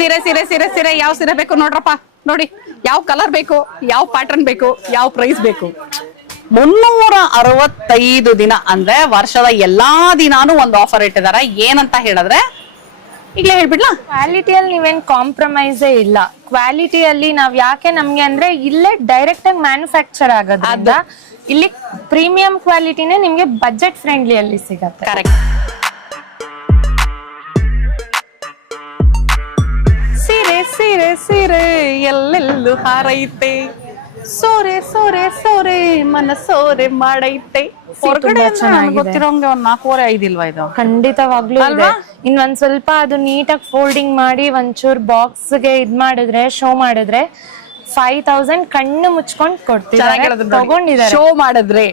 ಸೀರೆ ಸೀರೆ ಸೀರೆ ಸೀರೆ ಯಾವ ಸೀರೆ ಬೇಕು ನೋಡ್ರಪ್ಪ. ನೋಡಿ ಯಾವ ಕಲರ್ ಬೇಕು, ಯಾವ ಪ್ಯಾಟರ್ನ್ ಬೇಕು, ಯಾವ ಪ್ರೈಸ್ ಬೇಕು. 365 ದಿನ ಅಂದ್ರೆ ವರ್ಷದ ಎಲ್ಲಾ ದಿನಾನು ಒಂದು ಆಫರ್ ಇಟ್ಟಿದ್ದಾರೆ. ಏನಂತ ಹೇಳಿದ್ರೆ ಈಗಲೇ ಹೇಳ್ಬಿಡ್ಲಾ, ಕ್ವಾಲಿಟಿಯಲ್ಲಿ ನೀವೇನ್ ಕಾಂಪ್ರಮೈಸೇ ಇಲ್ಲ. ಕ್ವಾಲಿಟಿಯಲ್ಲಿ ನಾವ್ ಯಾಕೆ ನಮ್ಗೆ ಅಂದ್ರೆ ಇಲ್ಲೇ ಡೈರೆಕ್ಟ್ ಆಗಿ ಮ್ಯಾನುಫ್ಯಾಕ್ಚರ್ ಆಗೋದ್ರಿಂದ ಇಲ್ಲಿ ಪ್ರೀಮಿಯಂ ಕ್ವಾಲಿಟಿನೇ ನಿಮ್ಗೆ ಬಜೆಟ್ ಫ್ರೆಂಡ್ಲಿ ಅಲ್ಲಿ ಸಿಗತ್ತೆ. ಕರೆಕ್ಟ್. ಸೀರೆ ಸೀರೆ ಸೀರೆ ಎಲ್ಲೆಲ್ಲೂ ಹಾರೈತೆ, ಸೋರೆ ಸೋರೆ ಸೋರೆ ಮನ ಸೋರೆ ಮಾಡೈತೆ. ಹೊರಗಡೆ ಗೊತ್ತಿರೋಂಗೆ ಒಂದ್ 4-5 ಇಲ್ವಾ ಇದು? ಖಂಡಿತವಾಗ್ಲೂ ಇದೆ. ಇನ್ನೊಂದ್ ಸ್ವಲ್ಪ ಅದು ನೀಟಾಗಿ ಫೋಲ್ಡಿಂಗ್ ಮಾಡಿ ಒಂಚೂರ್ ಬಾಕ್ಸ್ ಗೆ ಇದ್ ಮಾಡಿದ್ರೆ, ಶೋ ಮಾಡಿದ್ರೆ 5000 ಕಣ್ಣು ಮುಚ್ಕೊಂಡ್ ಕೊಡ್ತಿದ್ದಾರೆ. ತಗೊಂಡಿದ್ದಾರೆ ಶೋ ಮಾಡಿದ್ರೆ.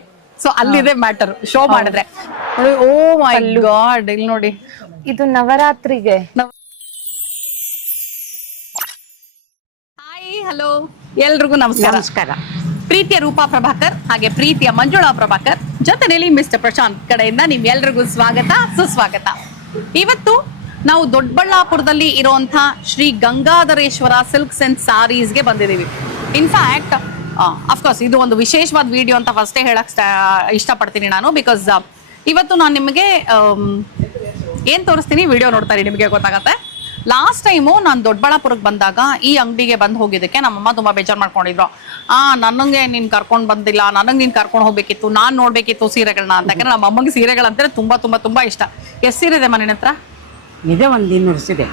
ಸೊ ಅಲ್ಲಿದೆ ಮ್ಯಾಟರ್, ಶೋ ಮಾಡಿದ್ರೆ. ಓ ಮೈ ಗಾಡ್, ಇಲ್ಲಿ ನೋಡಿ, ಇದು ನವರಾತ್ರಿಗೆ. ಹಾಯ್, ಹಲೋ, ಎಲ್ರಿಗೂ ನಮಸ್ಕಾರ. ನಮಸ್ಕಾರ. ಪ್ರೀತಿಯ ರೂಪಾ ಪ್ರಭಾಕರ್ ಹಾಗೆ ಪ್ರೀತಿಯ ಮಂಜುಳಾ ಪ್ರಭಾಕರ್ ಜೊತೆಯಲ್ಲಿ ಮಿಸ್ಟರ್ ಪ್ರಶಾಂತ್ ಕಡೆಯಿಂದ ನಿಮ್ಗೆಲ್ರಿಗೂ ಸ್ವಾಗತ, ಸುಸ್ವಾಗತ. ಇವತ್ತು ನಾವು ದೊಡ್ಡಬಳ್ಳಾಪುರದಲ್ಲಿ ಇರುವಂತಹ ಶ್ರೀ ಗಂಗಾಧರೇಶ್ವರ ಸಿಲ್ಕ್ಸ್ ಅಂಡ್ ಸಾರೀಸ್ಗೆ ಬಂದಿದ್ದೀವಿ. ಇನ್ಫ್ಯಾಕ್ಟ್ ಅಫ್ಕೋರ್ಸ್ ಇದು ಒಂದು ವಿಶೇಷವಾದ ವಿಡಿಯೋ ಅಂತ ಫಸ್ಟೇ ಹೇಳಕ್ ಇಷ್ಟಪಡ್ತೀನಿ ನಾನು. ಬಿಕಾಸ್ ಇವತ್ತು ನಾನು ನಿಮಗೆ ಏನ್ ತೋರಿಸ್ತೀನಿ, ವಿಡಿಯೋ ನೋಡ್ತಾರೆ ನಿಮಗೆ ಗೊತ್ತಾಗತ್ತೆ. ಲಾಸ್ಟ್ ಟೈಮು ನಾನು ದೊಡ್ಡಬಳ್ಳಾಪುರಕ್ಕೆ ಬಂದಾಗ ಈ ಅಂಗಡಿಗೆ ಬಂದು ಹೋಗಿದ್ದಕ್ಕೆ ನಮ್ಮಮ್ಮ ತುಂಬಾ ಬೇಜಾರು ಮಾಡ್ಕೊಂಡಿದ್ರು. ನನಗೆ ನೀನ್ ಕರ್ಕೊಂಡು ಬಂದಿಲ್ಲ, ನನಗೆ ನೀನ್ ಕರ್ಕೊಂಡು ಹೋಗ್ಬೇಕಿತ್ತು, ನಾನ್ ನೋಡ್ಬೇಕಿತ್ತು ಸೀರೆಗಳನ್ನ ಅಂತ. ಯಾಕಂದ್ರೆ ನಮ್ಮ ಅಮ್ಮಂಗೆ ಸೀರೆಗಳಂದ್ರೆ ತುಂಬಾ ತುಂಬಾ ತುಂಬಾ ಇಷ್ಟ. ಎಷ್ಟು ಸೀರೆ ಇದೆ ಮನೆ ಹತ್ರ? ಇದೆ, ಒಂದು 200 ಇದೆ.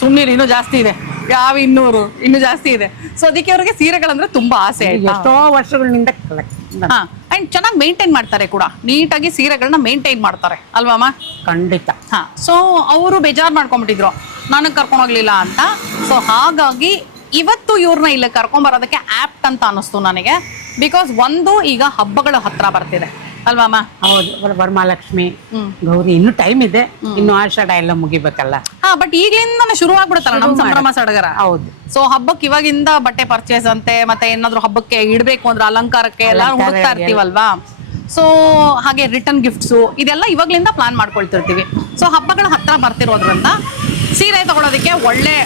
ಸುಮ್ಮನೆ ಇನ್ನೂ ಜಾಸ್ತಿ ಇದೆ. ಯಾವ 200? ಇನ್ನೂ ಜಾಸ್ತಿ ಇದೆ. ಸೊ ಅದಕ್ಕೆ ಅವ್ರಿಗೆ ಸೀರೆಗಳಂದ್ರೆ ತುಂಬಾ ಆಸೆ ಆಯ್ತು. ಎಷ್ಟೋ ವರ್ಷಗಳಿಂದ ಹಾ, ಅಂಡ್ ಚೆನ್ನಾಗಿ ಮೇಂಟೈನ್ ಮಾಡ್ತಾರೆ ಕೂಡ, ನೀಟಾಗಿ ಸೀರೆಗಳನ್ನ ಮೇಂಟೈನ್ ಮಾಡ್ತಾರೆ ಅಲ್ವಮ್ಮ? ಖಂಡಿತ. ಹಾ, ಸೊ ಅವರು ಬೇಜಾರು ಮಾಡ್ಕೊಂಡ್ಬಿಟ್ಟಿದ್ರು ನನಗೆ ಕರ್ಕೊಂಡು ಹೋಗ್ಲಿಲ್ಲ ಅಂತ. ಸೊ ಹಾಗಾಗಿ ಇವತ್ತು ಇವ್ರನ್ನ ಇಲ್ಲಿ ಕರ್ಕೊಂಡ್ ಬರೋದಕ್ಕೆ ಆಪ್ಟ್ ಅಂತ ಅನಿಸ್ತು ನನಗೆ. ಬಿಕಾಸ್ ಒಂದು, ಈಗ ಹಬ್ಬಗಳ ಹತ್ರ ಬರ್ತಿದೆ ಅಲ್ವಮ್ಮ? ಹೌದು, ವರಮಹಾಲಕ್ಷ್ಮಿ, ಗೌರಿ, ಇನ್ನು ಟೈಮ್ ಇದೆ. ಇನ್ನು ಆಷಾಢ ಎಲ್ಲ ಮುಗಿಬೇಕಲ್ಲ. ಹಾ, ಬಟ್ ಈಗಲಿಂದ ಶುರು ಆಗ್ಬಿಡುತ್ತಲ್ಲ ನಮ್ ಸಂಭ್ರಮ ಸಡಗರ. ಹೌದು. ಸೊ ಹಬ್ಬಕ್ಕೆ ಇವಾಗಿಂದ ಬಟ್ಟೆ ಪರ್ಚೇಸ್ ಅಂತೆ, ಮತ್ತೆ ಏನಾದ್ರು ಹಬ್ಬಕ್ಕೆ ಇಡ್ಬೇಕು ಅಂದ್ರೆ ಅಲಂಕಾರಕ್ಕೆ ಎಲ್ಲ ಹುಡುಕ್ತಾ ಇರ್ತೀವಲ್ವಾ. ಸೊ ಹಾಗೆ ರಿಟರ್ನ್ ಗಿಫ್ಟ್ಸು ಇದೆಲ್ಲ ಇವಾಗ್ಲಿಂದ ಪ್ಲಾನ್ ಮಾಡ್ಕೊಳ್ತಿರ್ತೀವಿ. ಸೊ ಹಬ್ಬಗಳ ಹತ್ರ ಬರ್ತಿರೋದ್ರಿಂದ ಸೀರೆ ತಗೊಳೋದಕ್ಕೆ ಒಳ್ಳೆ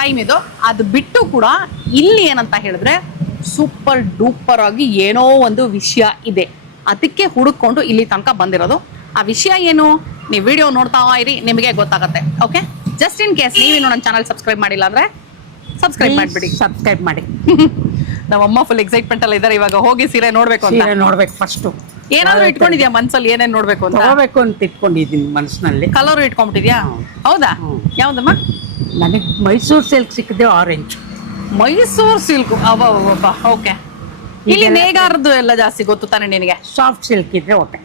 ಟೈಮ್ ಇದು. ಅದು ಬಿಟ್ಟು ಕೂಡ ಇಲ್ಲಿ ಏನಂತ ಹೇಳಿದ್ರೆ ಸೂಪರ್ ಡೂಪರ್ ಆಗಿ ಏನೋ ಒಂದು ವಿಷಯ ಇದೆ, ಅದಕ್ಕೆ ಹುಡುಕೊಂಡು ಇಲ್ಲಿ ತನಕ ಬಂದಿರೋದು. ಆ ವಿಷಯ ಏನು, ನೀವು ವಿಡಿಯೋ ನೋಡ್ತಾ ಇರಿ, ನಿಮಗೆ ಗೊತ್ತಾಗತ್ತೆ. ಓಕೆ, ಜಸ್ಟ್ ಇನ್ ಕೇಸ್ ನೀವೇನು ನನ್ನ ಚಾನಲ್ ಸಬ್ಸ್ಕ್ರೈಬ್ ಮಾಡಿಲ್ಲ ಅಂದ್ರೆ ಸಬ್ಸ್ಕ್ರೈಬ್ ಮಾಡ್ಬಿಡಿ. ಸಬ್ಸ್ಕ್ರೈಬ್ ಮಾಡಿ. ನಮ್ಮಮ್ಮ ಫುಲ್ ಎಕ್ಸೈಟ್ಮೆಂಟ್ ಅಲ್ಲಿ ಇದಾರೆ, ಇವಾಗ ಹೋಗಿ ಸೀರೆ ನೋಡ್ಬೇಕು ಅಂತ. ಸೀರೆ ನೋಡ್ಬೇಕು ಫಸ್ಟ್. ಏನಾದ್ರು ಇಟ್ಕೊಂಡಿದ್ಯಾ ಮನ್ಸಲ್ಲಿ, ಏನೇನ್ ನೋಡ್ಬೇಕು ಅಂತ? ತಗೋಬೇಕು ಅಂತ ಇಟ್ಕೊಂಡಿದ್ದೀನಿ ಮನಸ್ಸಿನಲ್ಲಿ. ಕಲರ್ ಇಟ್ಕೊಂಡ್ಬಿಟ್ಟಿದ್ಯಾ? ಹೌದಾ? ಯಾವ್ದಮ್ಮ? ನನಗೆ ಮೈಸೂರು ಸಿಲ್ಕ್ ಸಿಕ್ಕಿದೆ, ಆರೆಂಜ್. ಮೈಸೂರು ಸಿಲ್ಕ್. ಓಕೆ. ಇಲ್ಲಿ ನೇಗಾರದ್ದು ಎಲ್ಲ ಜಾಸ್ತಿ ಗೊತ್ತು ತಾನೆ ನಿನಗೆ? ಸಾಫ್ಟ್ ಸಿಲ್ಕ್ ಇದ್ರೆ ಓಕೆ.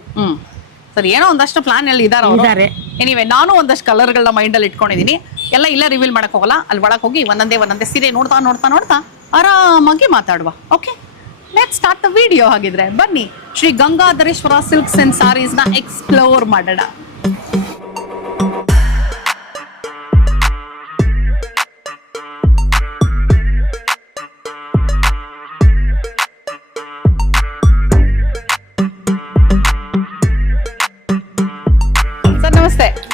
ಸರಿ, ಏನೋ ಒಂದಷ್ಟು ಪ್ಲಾನ್ ಅಲ್ಲಿ ಇದಾರೆ. ಎನಿವೆ, ನಾನು ಒಂದಷ್ಟು ಕಲರ್ಗಳನ್ನ ಮೈಂಡ್ ಅಲ್ಲಿ ಇಟ್ಕೊಂಡಿದೀನಿ. ಎಲ್ಲ ಇಲ್ಲ ರಿವೀಲ್ ಮಾಡಕ್ ಹೋಗಲ್ಲ, ಅಲ್ಲಿ ಒಳಗೆ ಹೋಗಿ ಒಂದೊಂದೇ ಸೀರೆ ನೋಡ್ತಾ ನೋಡ್ತಾ ನೋಡ್ತಾ ಆರಾಮಾಗಿ ಮಾತಾಡುವ. Okay, let start the video. ಹಾಗಿದ್ರೆ ಬನ್ನಿ ಶ್ರೀ ಗಂಗಾಧರೇಶ್ವರ ಸಿಲ್ಕ್ಸ್ ಅಂಡ್ ಸಾರೀಸ್ ನ ಎಕ್ಸ್ಪ್ಲೋರ್ ಮಾಡೋಣ.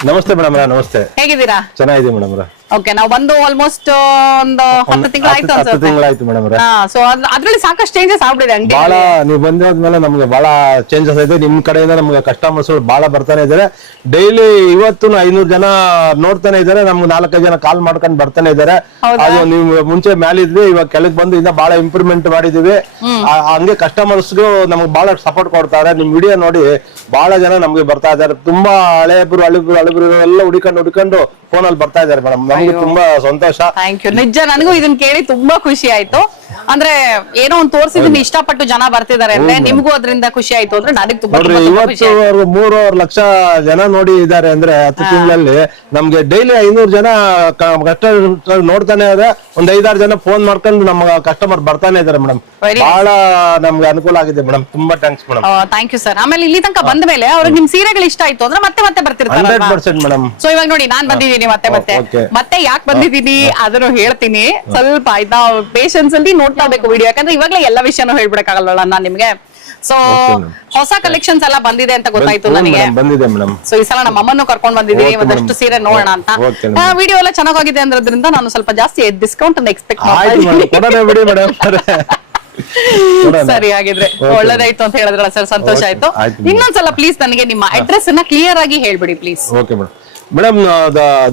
ನಮಸ್ತೆ ಮೇಡಮ್. ನಮಸ್ತೆ, ಹೇಗಿದ್ದೀರಾ? ಚೆನ್ನಾಗಿದೆ ಮೇಡಮ್. ಓಕೆ, ನಾವು ಬಂದು ಆಲ್ಮೋಸ್ಟ್ ಒಂದು 10 ತಿಂಗಳಾಯ್ತು ಮೇಡಮ್. ಸೊ ಅದ್ರಲ್ಲಿ ಸಾಕಷ್ಟು ಚೇಂಜಸ್ ಆಗ್ಬಿಟ್ಟಿದೆ ಅಂಗಡಿ. ಬಹಳ ನೀವು ಬಂದಾದ್ಮೇಲೆ ನಮ್ಗೆ ಬಹಳ ಚೇಂಜಸ್ ಆಯ್ತು. ನಿಮ್ ಕಡೆಯಿಂದ ನಮ್ಗೆ ಕಸ್ಟಮರ್ಸ್ ಬಹಳ ಬರ್ತಾನೆ ಇದಾರೆ. ಡೈಲಿ ಇವತ್ತು 500 ಜನ ನೋಡ್ತಾನೆ ಇದಾರೆ. ನಮ್ಗೆ 4-5 ಜನ ಕಾಲ್ ಮಾಡ್ಕೊಂಡು ಬರ್ತಾನೆ ಇದಾರೆ. ಅದು ನೀವು ಮುಂಚೆ ಮ್ಯಾಲಿದ್ವಿ, ಇವಾಗ ಕೆಳಗ್ ಬಂದು ಇನ್ನ ಬಹಳ ಇಂಪ್ರೂವ್ಮೆಂಟ್ ಮಾಡಿದೀವಿ. ಹಂಗೆ ಕಸ್ಟಮರ್ಸ್ಗೂ ನಮ್ಗೆ ಬಹಳ ಸಪೋರ್ಟ್ ಕೊಡ್ತಾರೆ. ನಿಮ್ ವಿಡಿಯೋ ನೋಡಿ ಬಹಳ ಜನ ನಮ್ಗೆ ಬರ್ತಾ ಇದಾರೆ. ತುಂಬಾ ಹಳೆಬ್ರು ಎಲ್ಲ ಹುಡುಕೊಂಡು ಫೋನ್ ಅಲ್ಲಿ ಬರ್ತಾ ಇದಾರೆ ಮೇಡಮ್. ನಮ್ಗೆ ತುಂಬಾ ಸಂತೋಷ. Thank you. ನಿಜ, ನನಗೂ ಇದನ್ನ ಕೇಳಿ ತುಂಬಾ ಖುಷಿ ಆಯ್ತು. ಅಂದ್ರೆ ಏನೋ ಒಂದು ತೋರಿಸಿದೀನಿ, ಇಷ್ಟಪಟ್ಟು ಜನ ಬರ್ತಿದ್ದಾರೆ ಅಂದ್ರೆ ನಿಮ್ಗೂ ಅದರಿಂದ ಖುಷಿ ಆಯ್ತು ಅಂದ್ರೆ ನನಗೆ ತುಂಬಾ ಇವತ್ತು 3.5 ಲಕ್ಷ ಜನ ನೋಡಿ ಇದಾರೆ ಅಂದ್ರೆ 10 ತಿಂಗಳಲ್ಲಿ ನಮ್ಗೆ ಡೈಲಿ 500 ಜನ ನೋಡ್ತಾನೆ ಇದಾರೆ. ಒಂದ್ 5-6 ಜನ ಫೋನ್ ಮಾಡ್ಕೊಂಡು ನಮ್ಮ ಕಸ್ಟಮರ್ ಬರ್ತಾನೆ ಇದಾರೆ ಮೇಡಮ್. ಬಹಳ ನಮ್ಗೆ ಅನುಕೂಲ ಆಗಿದೆ ಮೇಡಮ್. ತುಂಬಾ thanks madam. Thank you sir. ಆಮೇಲೆ ಇಲ್ಲಿ ತನಕ ಬಂದ ಮೇಲೆ ಅವ್ರಿಗೆ ನಿಮ್ ಸೀರೆಗಳು ಇಷ್ಟ ಆಯ್ತು ಅಂದ್ರೆ ಮತ್ತೆ ಬರ್ತಿರ್ತಾರೆ 100% ಮೇಡಮ್. ಸೊ ಇವಾಗ ನೋಡಿ, ನಾನ್ ಬಂದಿದ್ದೀನಿ ಮತ್ತೆ ಯಾಕೆ ಬಂದಿದ್ದೀನಿ ಅದನ್ನು ಹೇಳ್ತೀನಿ. ಸ್ವಲ್ಪ ಆಯ್ತಾ, ಪೇಷನ್ಸ್ ಅಲ್ಲಿ ನೋಡ್ತಾ ಬೇಕು ವಿಡಿಯೋ, ಯಾಕಂದ್ರೆ ಇವಾಗಲೇ ಎಲ್ಲ ವಿಷಯನೂ ಹೇಳ್ಬಿಡಕ್ಕಾಗಲ್ಲ ನಾನ್ ನಿಮ್ಗೆ. ಸೊ ಹೊಸ ಕಲೆಕ್ಷನ್ಸ್ ಎಲ್ಲ ಬಂದಿದೆ ಅಂತ ಗೊತ್ತಾಯ್ತು ಹ್ಞೂ ನನಗೆ. ಮೇಡಮ್, ಬಂದಿದೆ ಮೇಡಮ್. ಸೊ ಈ ಸಲ ನಮ್ಮ ಅಮ್ಮನ್ನು ಕರ್ಕೊಂಡ್ ಬಂದಿದ್ದೀವಿ, Okay, ಒಂದಷ್ಟು madam. ಸೀರೆ ನೋಡೋಣ ಅಂತ. Okay, madam. ವಿಡಿಯೋ ಎಲ್ಲ ಚೆನ್ನಾಗಿದೆ ಅಂದ್ರಿಂದ ನಾನು ಸ್ವಲ್ಪ ಜಾಸ್ತಿ ಡಿಸ್ಕೌಂಟ್ ಅನ್ನು ಎಕ್ಸ್ಪೆಕ್ಟ್ ಆಯ್ತು ಮೇಡಮ್, ಕೊಡೋಣ ಬಿಡಿ ಮೇಡಮ್. ಸರಿ, ಹಾಗಿದ್ರೆ ಒಳ್ಳೇದಾಯ್ತು ಅಂತ ಹೇಳಿದ್ರಲ್ಲ ಸರ್, ಸಂತೋಷ Okay, ಆಯ್ತು. ಆಯ್ತು madam. ಇನ್ನೊಂದ್ಸಲ ಪ್ಲೀಸ್ ನನಗೆ ನಿಮ್ಮ ಅಡ್ರೆಸ್ ಅನ್ನ ಕ್ಲಿಯರ್ ಆಗಿ ಹೇಳ್ಬಿಡಿ please. Okay madam. Madam,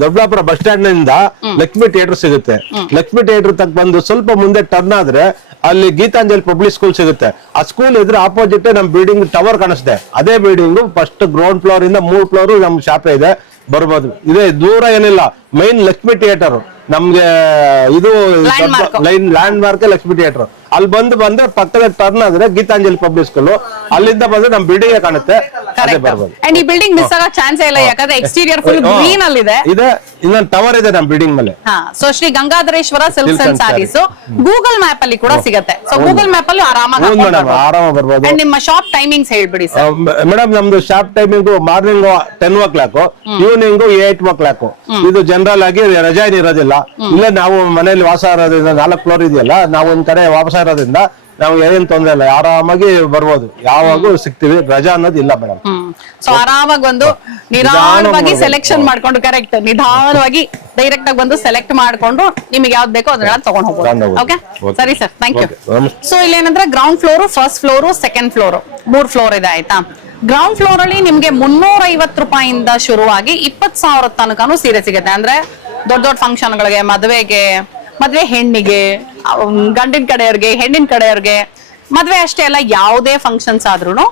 Doddaballapur bus stand ನಿಂದ ಲಕ್ಷ್ಮಿ ಥಿಯೇಟರ್ ಸಿಗುತ್ತೆ. ಲಕ್ಷ್ಮಿ ಥಿಯೇಟರ್ ತಕ್ಕ ಬಂದು ಸ್ವಲ್ಪ ಮುಂದೆ ಟರ್ನ್ ಆದ್ರೆ ಅಲ್ಲಿ ಗೀತಾಂಜಲಿ ಪಬ್ಲಿಕ್ ಸ್ಕೂಲ್ ಸಿಗುತ್ತೆ. ಆ ಸ್ಕೂಲ್ ಇದ್ರೆ ಆಪೋಸಿಟ್ ನಮ್ ಬಿಲ್ಡಿಂಗ್ ಟವರ್ ಕಾಣಿಸುತ್ತೆ. ಅದೇ ಬಿಲ್ಡಿಂಗ್ ಫಸ್ಟ್ ಗ್ರೌಂಡ್ ಫ್ಲೋರ್ ಇಂದ 3 ಫ್ಲೋರ್ ನಮ್ ಶಾಪೆ ಇದೆ, ಬರ್ಬೋದು. ಇದೇ ದೂರ ಏನಿಲ್ಲ, ಮೈನ್ ಲಕ್ಷ್ಮಿ ಥಿಯೇಟರ್ ನಮ್ಗೆ ಇದು ಲ್ಯಾಂಡ್ ಮಾರ್ಕ್ ಲಕ್ಷ್ಮಿ ಥಿಯೇಟರ್. ಅಲ್ಲಿ ಬಂದ್ರೆ ಪಕ್ಕದ ಟರ್ನ್ ಆದ್ರೆ ಗೀತಾಂಜಲಿ ಪಬ್ಲಿಕ್ ಸ್ಕೂಲ್, ಅಲ್ಲಿಂದ ಬಂದ್ರೆ ನಮ್ ಬಿಲ್ಡಿಂಗ್ ಕಾಣುತ್ತೆ, ಅದೇ ಬರ್ಬೋದು. ಅಂಡ್ ಈ ಬಿಲ್ಡಿಂಗ್ ಮಿಸ್ ಆಗೋ ಚಾನ್ಸ್ ಇಲ್ಲ, ಯಾಕಂದ್ರೆ ಎಕ್ಸ್ಟೀರಿಯರ್ ಫುಲ್ ಗ್ರೀನ್ ಅಲ್ಲಿ ಇದೆ. ಇನ್ನೊಂದು ಟವರ್ ಇದೆ ನಮ್ ಬಿಲ್ಡಿಂಗ್ ಮೇಲೆ. So Shri Gangadhareshwara silks and saris Google map ಅಲ್ಲಿ ಕೂಡ ಸಿಗುತ್ತೆ. ಸೊ ಗೂಗಲ್ ಮ್ಯಾಪ್ ಅಲ್ಲಿ ಆರಾಮಾಗಿ ಆರಾಮ ಬರ್ಬೋದು. And ನಿಮ್ಮ ಶಾಪ್ ಟೈಮಿಂಗ್ಸ್ ಹೇಳ್ಬಿಡಿ ಸರ್. ಮೇಡಮ್, ನಮ್ದು shop timing morning 10 o'clock, evening 8 o'clock. ಇದು ಜನರಲ್ ಆಗಿ ರಜಾ ಇರೋದಿಲ್ಲ. ಇಲ್ಲ ನಾವು ಮನೆಯಲ್ಲಿ ವಾಸ ಇರೋದ್ರಿಂದ 4 ಫ್ಲೋರ್ ಇದೆಯಲ್ಲ, ನಾವು ಒಂದ್ ಕಡೆ ವಾಪಸ ಇರೋದ್ರಿಂದ ನಾವು ಏನ್ ತೊಂದ್ರೆ ಇಲ್ಲ, ಆರಾಮಾಗಿ ಬರ್ಬೋದು, ಯಾವಾಗೂ ಸಿಗ್ತೀವಿ, ರಜಾ ಅನ್ನೋದು ಇಲ್ಲ ಮೇಡಮ್. ಸೊ ಆರಾಮಾಗಿ ಒಂದು ನಿಧಾನವಾಗಿ ಸೆಲೆಕ್ಷನ್ ಮಾಡ್ಕೊಂಡು, ಕರೆಕ್ಟ್ ನಿಧಾನವಾಗಿ ಡೈರೆಕ್ಟ್ ಆಗಿ ಬಂದು ಸೆಲೆಕ್ಟ್ ಮಾಡ್ಕೊಂಡು ನಿಮಗೆ ಯಾವ್ದು ಬೇಕೋ ಅದನ್ನ ತಗೊಂಡ್ ಹೋಗ್ಬೋದು. ಓಕೆ, ಸರಿ ಸರ್, ಥ್ಯಾಂಕ್ ಯು. ಸೊ ಇಲ್ಲಿ ಏನಂದ್ರೆ ground floor, first floor, second floor, 3 floor ಇದೆ ಆಯ್ತಾ. ಗ್ರೌಂಡ್ ಫ್ಲೋರ್ ಅಲ್ಲಿ ನಿಮ್ಗೆ 350 ರೂಪಾಯಿಂದ ಶುರುವಾಗಿ 20,000 ತನಕನೂ ಸೀರೆ ಸಿಗುತ್ತೆ. ಅಂದ್ರೆ ದೊಡ್ಡ ದೊಡ್ಡ ಫಂಕ್ಷನ್ ಗಳಿಗೆ, ಮದ್ವೆ ಹೆಣ್ಣಿಗೆ, ಗಂಡಿನ ಕಡೆಯವ್ರಿಗೆ, ಹೆಣ್ಣಿನ ಕಡೆಯವ್ರಿಗೆ, ಮದ್ವೆ ಅಷ್ಟೇ ಅಲ್ಲ, ಯಾವುದೇ ಫಂಕ್ಷನ್ಸ್ ಆದ್ರೂ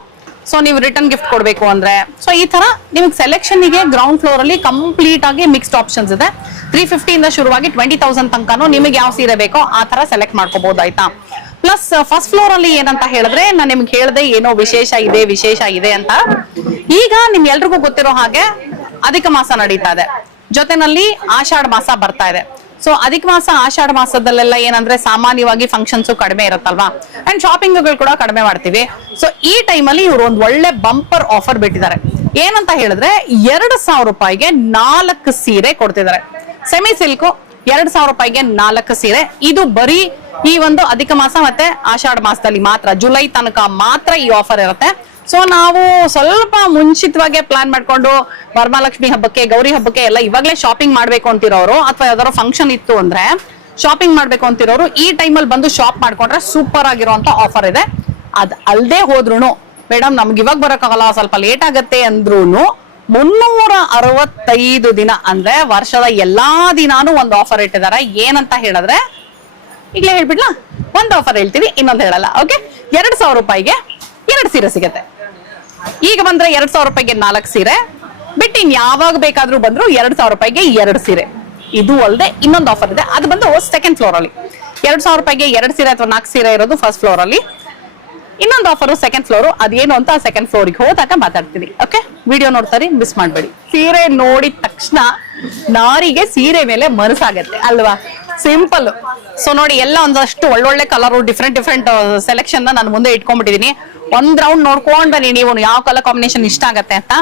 ಸೊ ನೀವು ರಿಟರ್ನ್ ಗಿಫ್ಟ್ ಕೊಡ್ಬೇಕು ಅಂದ್ರೆ, ಸೊ ಈ ತರ ನಿಮ್ಗೆ ಸೆಲೆಕ್ಷನ್ ಗೆ ಗ್ರೌಂಡ್ ಫ್ಲೋರ್ ಅಲ್ಲಿ ಕಂಪ್ಲೀಟ್ ಆಗಿ ಮಿಕ್ಸ್ಡ್ ಆಪ್ಷನ್ಸ್ ಇದೆ. 350 ಇಂದ ಶುರುವಾಗಿ 20,000 ತನಕನೂ ನಿಮಗೆ ಯಾವ ಸೀರೆ ಬೇಕೋ ಆ ತರ ಸೆಲೆಕ್ಟ್ ಮಾಡ್ಕೋಬಹುದು ಆಯ್ತಾ. ಪ್ಲಸ್ ಫಸ್ಟ್ ಫ್ಲೋರ್ ಅಲ್ಲಿ ಏನಂತ ಹೇಳಿದ್ರೆ, ನಾನು ನಿಮ್ಗೆ ಹೇಳ್ದೆ ಏನೋ ವಿಶೇಷ ಇದೆ ಅಂತ. ಈಗ ನಿಮ್ ಎಲ್ರಿಗೂ ಗೊತ್ತಿರೋ ಹಾಗೆ ಅಧಿಕ ಮಾಸ ನಡೀತಾ ಇದೆ, ಜೊತೆನಲ್ಲಿ ಆಷಾಢ ಮಾಸ ಬರ್ತಾ ಇದೆ. ಸೊ ಅಧಿಕ ಮಾಸ, ಆಷಾಢ ಮಾಸದಲ್ಲೆಲ್ಲ ಏನಂದ್ರೆ ಸಾಮಾನ್ಯವಾಗಿ ಫಂಕ್ಷನ್ಸ್ ಕಡಿಮೆ ಇರುತ್ತಲ್ವಾ, ಅಂಡ್ ಶಾಪಿಂಗ್ಗಳು ಕೂಡ ಕಡಿಮೆ ಮಾಡ್ತೀವಿ. ಸೊ ಈ ಟೈಮಲ್ಲಿ ಇವರು ಒಂದು ಒಳ್ಳೆ ಬಂಪರ್ ಆಫರ್ ಬಿಟ್ಟಿದ್ದಾರೆ. ಏನಂತ ಹೇಳಿದ್ರೆ 2,000 ರೂಪಾಯಿಗೆ 4 ಸೀರೆ ಕೊಡ್ತಿದ್ದಾರೆ. ಸೆಮಿ ಸಿಲ್ಕ್ 2,000 ರೂಪಾಯಿಗೆ 4 ಸೀರೆ. ಇದು ಬರೀ ಈ ಒಂದು ಅಧಿಕ ಮಾಸ ಮತ್ತೆ ಆಷಾಢ ಮಾಸದಲ್ಲಿ ಮಾತ್ರ, ಜುಲೈ ತನಕ ಮಾತ್ರ ಈ ಆಫರ್ ಇರುತ್ತೆ. ಸೊ ನಾವು ಸ್ವಲ್ಪ ಮುಂಚಿತವಾಗಿ ಪ್ಲಾನ್ ಮಾಡ್ಕೊಂಡು ವರಮಹಾಲಕ್ಷ್ಮಿ ಹಬ್ಬಕ್ಕೆ, ಗೌರಿ ಹಬ್ಬಕ್ಕೆ ಎಲ್ಲ ಇವಾಗಲೇ ಶಾಪಿಂಗ್ ಮಾಡ್ಬೇಕು ಅಂತಿರೋರು, ಅಥವಾ ಯಾವ್ದಾದ್ರು ಫಂಕ್ಷನ್ ಇತ್ತು ಅಂದ್ರೆ ಶಾಪಿಂಗ್ ಮಾಡ್ಬೇಕು ಅಂತಿರೋರು ಈ ಟೈಮಲ್ಲಿ ಬಂದು ಶಾಪ್ ಮಾಡ್ಕೊಂಡ್ರೆ ಸೂಪರ್ ಆಗಿರುವಂತ ಆಫರ್ ಇದೆ. ಅದ್ ಅಲ್ದೇ ಹೋದ್ರು ಮೇಡಮ್ ನಮ್ಗೆ ಇವಾಗ ಬರೋಕ್ಕಾಗಲ್ಲ, ಸ್ವಲ್ಪ ಲೇಟ್ ಆಗತ್ತೆ ಅಂದ್ರೂ 365 ದಿನ ಅಂದ್ರೆ ವರ್ಷದ ಎಲ್ಲಾ ದಿನಾನು ಒಂದು ಆಫರ್ ಇಟ್ಟಿದ್ದಾರೆ. ಏನಂತ ಹೇಳಿದ್ರೆ, ಈಗಲೇ ಹೇಳ್ಬಿಡ್ಲಾ, ಒಂದು ಆಫರ್ ಹೇಳ್ತೀವಿ, ಇನ್ನೊಂದು ಹೇಳಲ್ಲ. ಓಕೆ, 2,000 ರೂಪಾಯಿಗೆ 2 ಸೀರೆ ಸಿಗತ್ತೆ. ಈಗ ಬಂದ್ರೆ 2,000 ರೂಪಾಯಿಗೆ 4 ಸೀರೆ ಬಿಟ್ಟು ಇನ್ ಯಾವಾಗ ಬೇಕಾದ್ರೂ ಬಂದ್ರು 2,000 ರೂಪಾಯಿಗೆ 2 ಸೀರೆ. ಇದು ಅಲ್ಲದೆ ಇನ್ನೊಂದು ಆಫರ್ ಇದೆ, ಅದು ಬಂದು ಸೆಕೆಂಡ್ ಫ್ಲೋರ್ ಅಲ್ಲಿ 2,000 ರೂಪಾಯಿಗೆ 2 ಸೀರೆ ಅಥವಾ 4 ಸೀರೆ ಇರೋದು ಫಸ್ಟ್ ಫ್ಲೋರ್ ಅಲ್ಲಿ. ಇನ್ನೊಂದು ಆಫರ್ ಸೆಕೆಂಡ್ ಫ್ಲೋರ್, ಅದೇನು ಅಂತ ಸೆಕೆಂಡ್ ಫ್ಲೋರಿಗೆ ಹೋದಾಗ ಮಾತಾಡ್ತೀನಿ. ಓಕೆ, ವಿಡಿಯೋ ನೋಡ್ತಾರೆ, ಮಿಸ್ ಮಾಡ್ಬೇಡಿ. ಸೀರೆ ನೋಡಿದ ತಕ್ಷಣ ನಾರಿಗೆ ಸೀರೆ ಮೇಲೆ ಮನಸ್ಸಾಗತ್ತೆ ಅಲ್ವಾ, ಸಿಂಪಲ್. ಸೊ ನೋಡಿ, ಎಲ್ಲ ಒಂದಷ್ಟು ಒಳ್ಳೊಳ್ಳೆ ಕಲರ್, ಡಿಫ್ರೆಂಟ್ ಸೆಲೆಕ್ಷನ್ ನಾನು ಮುಂದೆ ಇಟ್ಕೊಂಡ್ಬಿಟ್ಟಿದೀನಿ. ಒಂದ್ ರೌಂಡ್ ನೋಡ್ಕೊಂಡ್ ಬನ್ನಿ ನೀವು ಯಾವ ಕಲರ್ ಕಾಂಬಿನೇಷನ್ ಇಷ್ಟ ಆಗತ್ತೆ ಅಂತ.